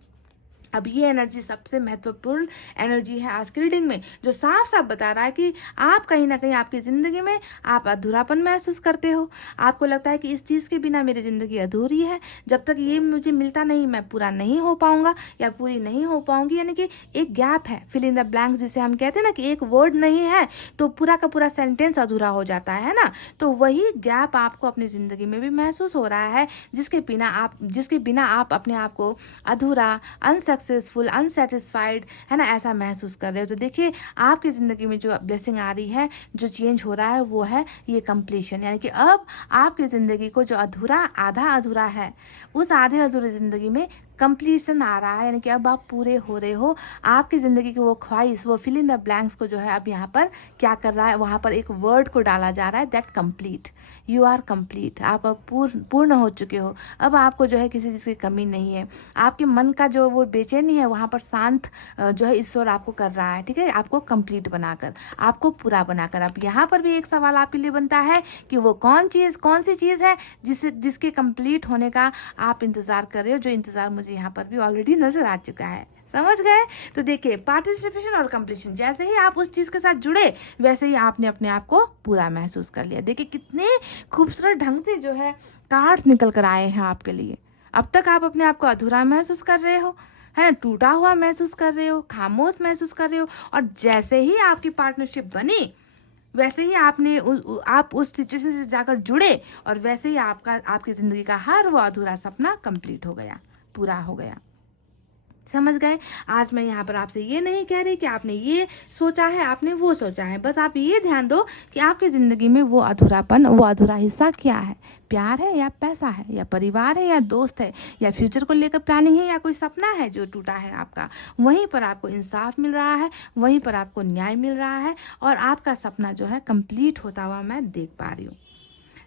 अब ये एनर्जी सबसे महत्वपूर्ण एनर्जी है आज की रीडिंग में, जो साफ साफ बता रहा है कि आप कहीं ना कहीं आपकी ज़िंदगी में आप अधूरापन महसूस करते हो। आपको लगता है कि इस चीज़ के बिना मेरी ज़िंदगी अधूरी है, जब तक ये मुझे मिलता नहीं मैं पूरा नहीं हो पाऊंगा या पूरी नहीं हो पाऊंगी, यानी कि एक गैप है, फिल इन द ब्लैंक्स जिसे हम कहते हैं ना कि एक वर्ड नहीं है तो पूरा का पूरा सेंटेंस अधूरा हो जाता है ना। तो वही गैप आपको अपनी ज़िंदगी में भी महसूस हो रहा है, जिसके बिना आप अपने आप को अधूरा, अनसक्सेसफुल, अनसेटिस्फाइड, है ना, ऐसा महसूस कर रहे हो। तो देखिए आपकी ज़िंदगी में जो ब्लेसिंग आ रही है, जो चेंज हो रहा है वो है ये कंप्लीशन, यानी कि अब आपकी ज़िंदगी को जो आधा अधूरा है, उस आधे अधूरे ज़िंदगी में कंप्लीशन आ रहा है, यानी कि अब आप पूरे हो रहे हो। आपकी ज़िंदगी की वो ख्वाहिश, वो फिल इन द ब्लैंक्स को जो है अब यहाँ पर क्या कर रहा है, वहाँ पर एक वर्ड को डाला जा रहा है, that complete, you are complete, आप अब पूर्ण हो चुके हो। अब आपको जो है किसी चीज़ की कमी नहीं है। आपके मन का जो वो बेचैनी है वहाँ पर शांत जो है ईश्वर आपको कर रहा है, ठीक है, आपको कंप्लीट बनाकर, आपको पूरा बनाकर। अब यहाँ पर भी एक सवाल आपके लिए बनता है कि वो कौन सी चीज़ है जिसके कंप्लीट होने का आप इंतज़ार कर रहे हो, जो इंतज़ार मुझे यहाँ पर भी ऑलरेडी नज़र आ चुका है, समझ गए? तो देखिए, पार्टिसिपेशन और कंप्लीशन, जैसे ही आप उस चीज़ के साथ जुड़े वैसे ही आपने अपने आप को पूरा महसूस कर लिया। देखिए कितने खूबसूरत ढंग से जो है कार्ड्स निकल कर आए हैं आपके लिए। अब तक आप अपने आप को अधूरा महसूस कर रहे हो, है ना, टूटा हुआ महसूस कर रहे हो, खामोश महसूस कर रहे हो, और जैसे ही आपकी पार्टनरशिप बनी वैसे ही आप उस सिचुएशन से जाकर जुड़े, और वैसे ही आपकी ज़िंदगी का हर वो अधूरा सपना कंप्लीट हो गया, पूरा हो गया। समझ गए? आज मैं यहाँ पर आपसे ये नहीं कह रही कि आपने ये सोचा है, आपने वो सोचा है, बस आप ये ध्यान दो कि आपकी ज़िंदगी में वो अधूरापन, वो अधूरा हिस्सा क्या है। प्यार है या पैसा है या परिवार है या दोस्त है या फ्यूचर को लेकर प्लानिंग है या कोई सपना है जो टूटा है आपका। वहीं पर आपको इंसाफ मिल रहा है, वहीं पर आपको न्याय मिल रहा है, और आपका सपना जो है कंप्लीट होता हुआ मैं देख पा रही हूँ।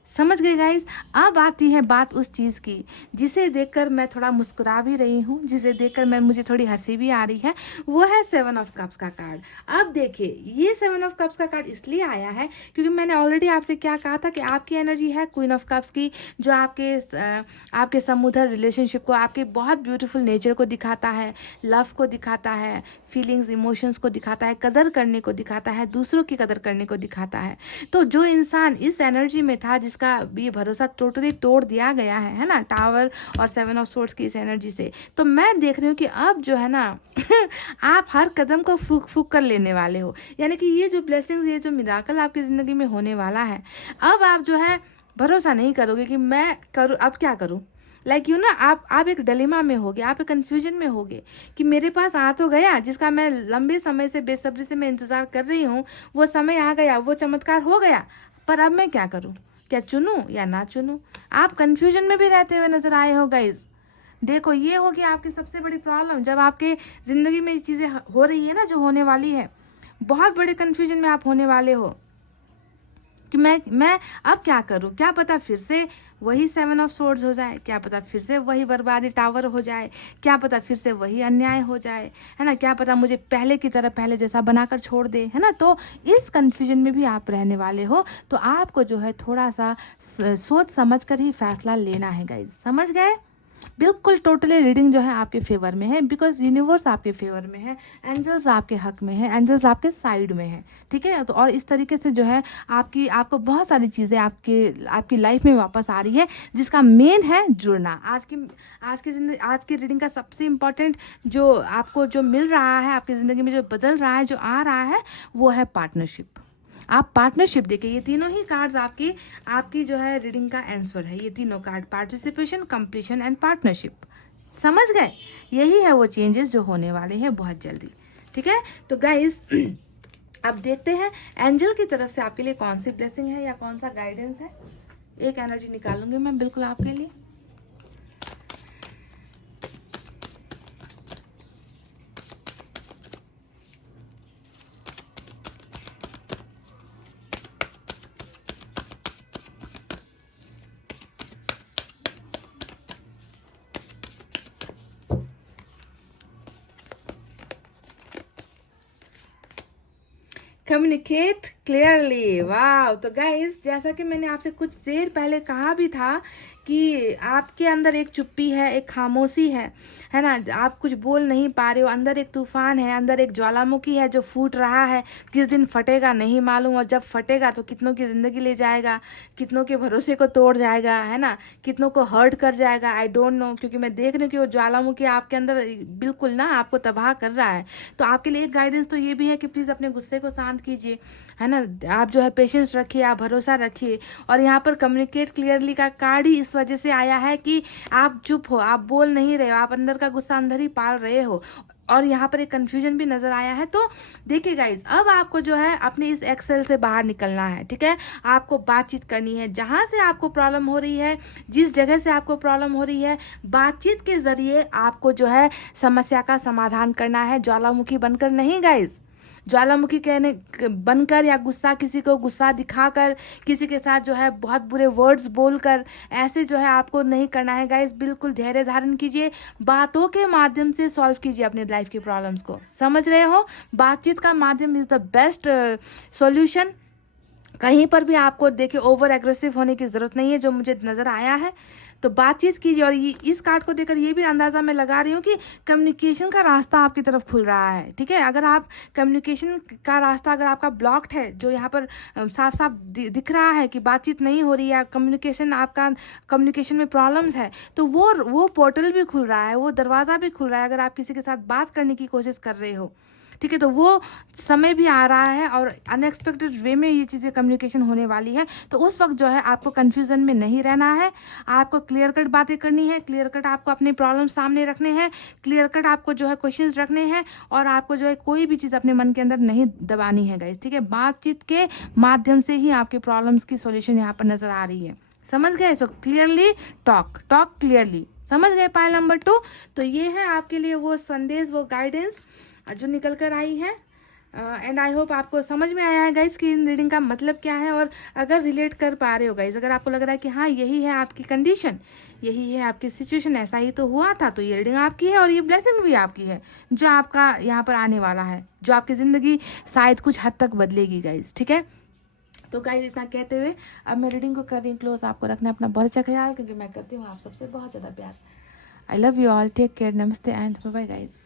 समझ गए गाइस? अब आती है बात उस चीज़ की जिसे देखकर मैं थोड़ा मुस्कुरा भी रही हूँ, जिसे देखकर मुझे थोड़ी हंसी भी आ रही है। वो है 7 ऑफ कप्स का कार्ड। अब देखिए, ये 7 ऑफ कप्स का कार्ड इसलिए आया है क्योंकि मैंने ऑलरेडी आपसे क्या कहा था कि आपकी एनर्जी है क्वीन ऑफ कप्स की, जो आपके समुद्र रिलेशनशिप को, आपके बहुत ब्यूटीफुल नेचर को दिखाता है, लव को दिखाता है, फीलिंग्स इमोशंस को दिखाता है, कदर करने को दिखाता है, दूसरों की कदर करने को दिखाता है। तो जो इंसान इस एनर्जी में था, जिसका भी भरोसा टोटली तोड़ दिया गया है ना, टावर और 7 ऑफ सोर्ड्स की इस एनर्जी से, तो मैं देख रही हूँ कि अब जो है ना आप हर कदम को फूक फूक कर लेने वाले हो। यानी कि ये जो ब्लेसिंग्स, ये जो मिराकल आपकी ज़िंदगी में होने वाला है, अब आप जो है भरोसा नहीं करोगे कि मैं करूँ, अब क्या करूँ। लाइक यू ना, आप एक डिलेमा में होगे, आप एक कन्फ्यूजन में होगे कि मेरे पास आ तो गया जिसका मैं लंबे समय से बेसब्री से मैं इंतज़ार कर रही हूँ, वो समय आ गया, वो चमत्कार हो गया, पर अब मैं क्या करूँ, क्या चुनूँ या ना चुनूँ। आप कन्फ्यूजन में भी रहते हुए नज़र आए हो गाइज। देखो, ये होगी आपकी सबसे बड़ी प्रॉब्लम, जब आपके ज़िंदगी में ये चीज़ें हो रही है ना, जो होने वाली है, बहुत बड़े कन्फ्यूजन में आप होने वाले हो कि मैं अब क्या करूं। क्या पता फिर से वही 7 ऑफ सोर्ड्स हो जाए, क्या पता फिर से वही बर्बादी टावर हो जाए, क्या पता फिर से वही अन्याय हो जाए, है ना, क्या पता मुझे पहले की तरह पहले जैसा बनाकर छोड़ दे, है ना। तो इस कन्फ्यूजन में भी आप रहने वाले हो, तो आपको जो है थोड़ा सा सोच समझ कर ही फैसला लेना है गाइज। समझ गए? बिल्कुल टोटली रीडिंग जो है आपके फेवर में है, बिकॉज यूनिवर्स आपके फेवर में है, एंजल्स आपके हक में है, एंजल्स आपके साइड में है, ठीक है। तो और इस तरीके से जो है आपको बहुत सारी चीज़ें आपकी लाइफ में वापस आ रही है, जिसका मेन है जुड़ना। आज की रीडिंग का सबसे इम्पॉर्टेंट जो आपको जो मिल रहा है, आपकी ज़िंदगी में जो बदल रहा है, जो आ रहा है, वो है पार्टनरशिप। आप पार्टनरशिप देखिए, ये तीनों ही कार्ड्स आपकी जो है रीडिंग का आंसर है। ये तीनों card, participation, completion and partnership. समझ गए? यही है वो चेंजेस जो होने वाले हैं बहुत जल्दी, ठीक है। तो गाइस अब देखते हैं एंजल की तरफ से आपके लिए कौन सी ब्लेसिंग है या कौन सा गाइडेंस है। एक एनर्जी निकालूंगी मैं बिल्कुल आपके लिए। Communicate clearly. वाह! तो गाइस, जैसा कि मैंने आपसे कुछ देर पहले कहा भी था कि आपके अंदर एक चुप्पी है, एक खामोशी है ना, आप कुछ बोल नहीं पा रहे हो, अंदर एक तूफान है, अंदर एक ज्वालामुखी है जो फूट रहा है। किस दिन फटेगा नहीं मालूम, और जब फटेगा तो कितनों की ज़िंदगी ले जाएगा, कितनों के भरोसे को तोड़ जाएगा, है ना, कितनों को हर्ट कर जाएगा। आई डोंट नो, क्योंकि मैं देख रही हूँ कि वो ज्वालामुखी आपके अंदर बिल्कुल ना आपको तबाह कर रहा है। तो आपके लिए एक गाइडेंस तो ये भी है कि प्लीज़ अपने गुस्से को शांत कीजिए, है ना, आप जो है पेशेंस रखिए, आप भरोसा रखिए। और यहाँ पर कम्युनिकेट क्लियरली का कार्ड ही इस वजह से आया है कि आप चुप हो, आप बोल नहीं रहे हो, आप अंदर का गुस्सा अंदर ही पाल रहे हो, और यहाँ पर एक कन्फ्यूजन भी नजर आया है। तो देखिए गाइज, अब आपको जो है अपने इस एक्सेल से बाहर निकलना है, ठीक है। आपको बातचीत करनी है, जहाँ से आपको प्रॉब्लम हो रही है, जिस जगह से आपको प्रॉब्लम हो रही है, बातचीत के जरिए आपको जो है समस्या का समाधान करना है, ज्वालामुखी बनकर नहीं गाइज। ज्वालामुखी कहने बनकर या किसी को गुस्सा दिखाकर, किसी के साथ जो है बहुत बुरे वर्ड्स बोलकर, ऐसे जो है आपको नहीं करना है गाइस। बिल्कुल धैर्य धारण कीजिए, बातों के माध्यम से सॉल्व कीजिए अपने लाइफ की प्रॉब्लम्स को। समझ रहे हो? बातचीत का माध्यम इज़ द बेस्ट सॉल्यूशन। कहीं पर भी आपको देखिए ओवर एग्रेसिव होने की ज़रूरत नहीं है, जो मुझे नज़र आया है। तो बातचीत कीजिए। और इस कार्ड को देखकर ये भी अंदाज़ा मैं लगा रही हूँ कि कम्युनिकेशन का रास्ता आपकी तरफ खुल रहा है, ठीक है। अगर आप कम्युनिकेशन का रास्ता अगर आपका ब्लॉक्ड है, जो यहाँ पर साफ साफ दिख रहा है कि बातचीत नहीं हो रही है, कम्युनिकेशन में प्रॉब्लम्स है, तो वो पोर्टल भी खुल रहा है, वो दरवाज़ा भी खुल रहा है। अगर आप किसी के साथ बात करने की कोशिश कर रहे हो, ठीक है, तो वो समय भी आ रहा है और अनएक्सपेक्टेड वे में ये चीज़ें कम्युनिकेशन होने वाली है। तो उस वक्त जो है आपको कन्फ्यूज़न में नहीं रहना है, आपको क्लियर कट बातें करनी है, क्लियर कट आपको अपने प्रॉब्लम सामने रखने हैं, क्लियर कट आपको जो है क्वेश्चंस रखने हैं, और आपको जो है कोई भी चीज़ अपने मन के अंदर नहीं दबानी है गाइस, ठीक है। बातचीत के माध्यम से ही आपके प्रॉब्लम्स की सॉल्यूशन यहाँ पर नज़र आ रही है, समझ गए। सो क्लियरली टॉक क्लियरली, समझ गए पायल नंबर 2। तो ये है आपके लिए वो संदेश, वो गाइडेंस जो निकल कर आई है। एंड आई होप आपको समझ में आया है गाइस कि इन रीडिंग का मतलब क्या है। और अगर रिलेट कर पा रहे हो गाइस, अगर आपको लग रहा है कि हाँ यही है आपकी कंडीशन, यही है आपकी सिचुएशन, ऐसा ही तो हुआ था, तो ये रीडिंग आपकी है और ये ब्लेसिंग भी आपकी है जो आपका यहाँ पर आने वाला है, जो आपकी ज़िंदगी शायद कुछ हद तक बदलेगी गाइस, ठीक है। तो गाइस इतना कहते हुए अब मैं रीडिंग को कर रही हूँ क्लोज। आपको रखना अपना बहुत अच्छा ख्याल, क्योंकि मैं करती हूँ आप सबसे बहुत ज़्यादा प्यार। I love you all, take care, नमस्ते एंड बाय बाय गाइस।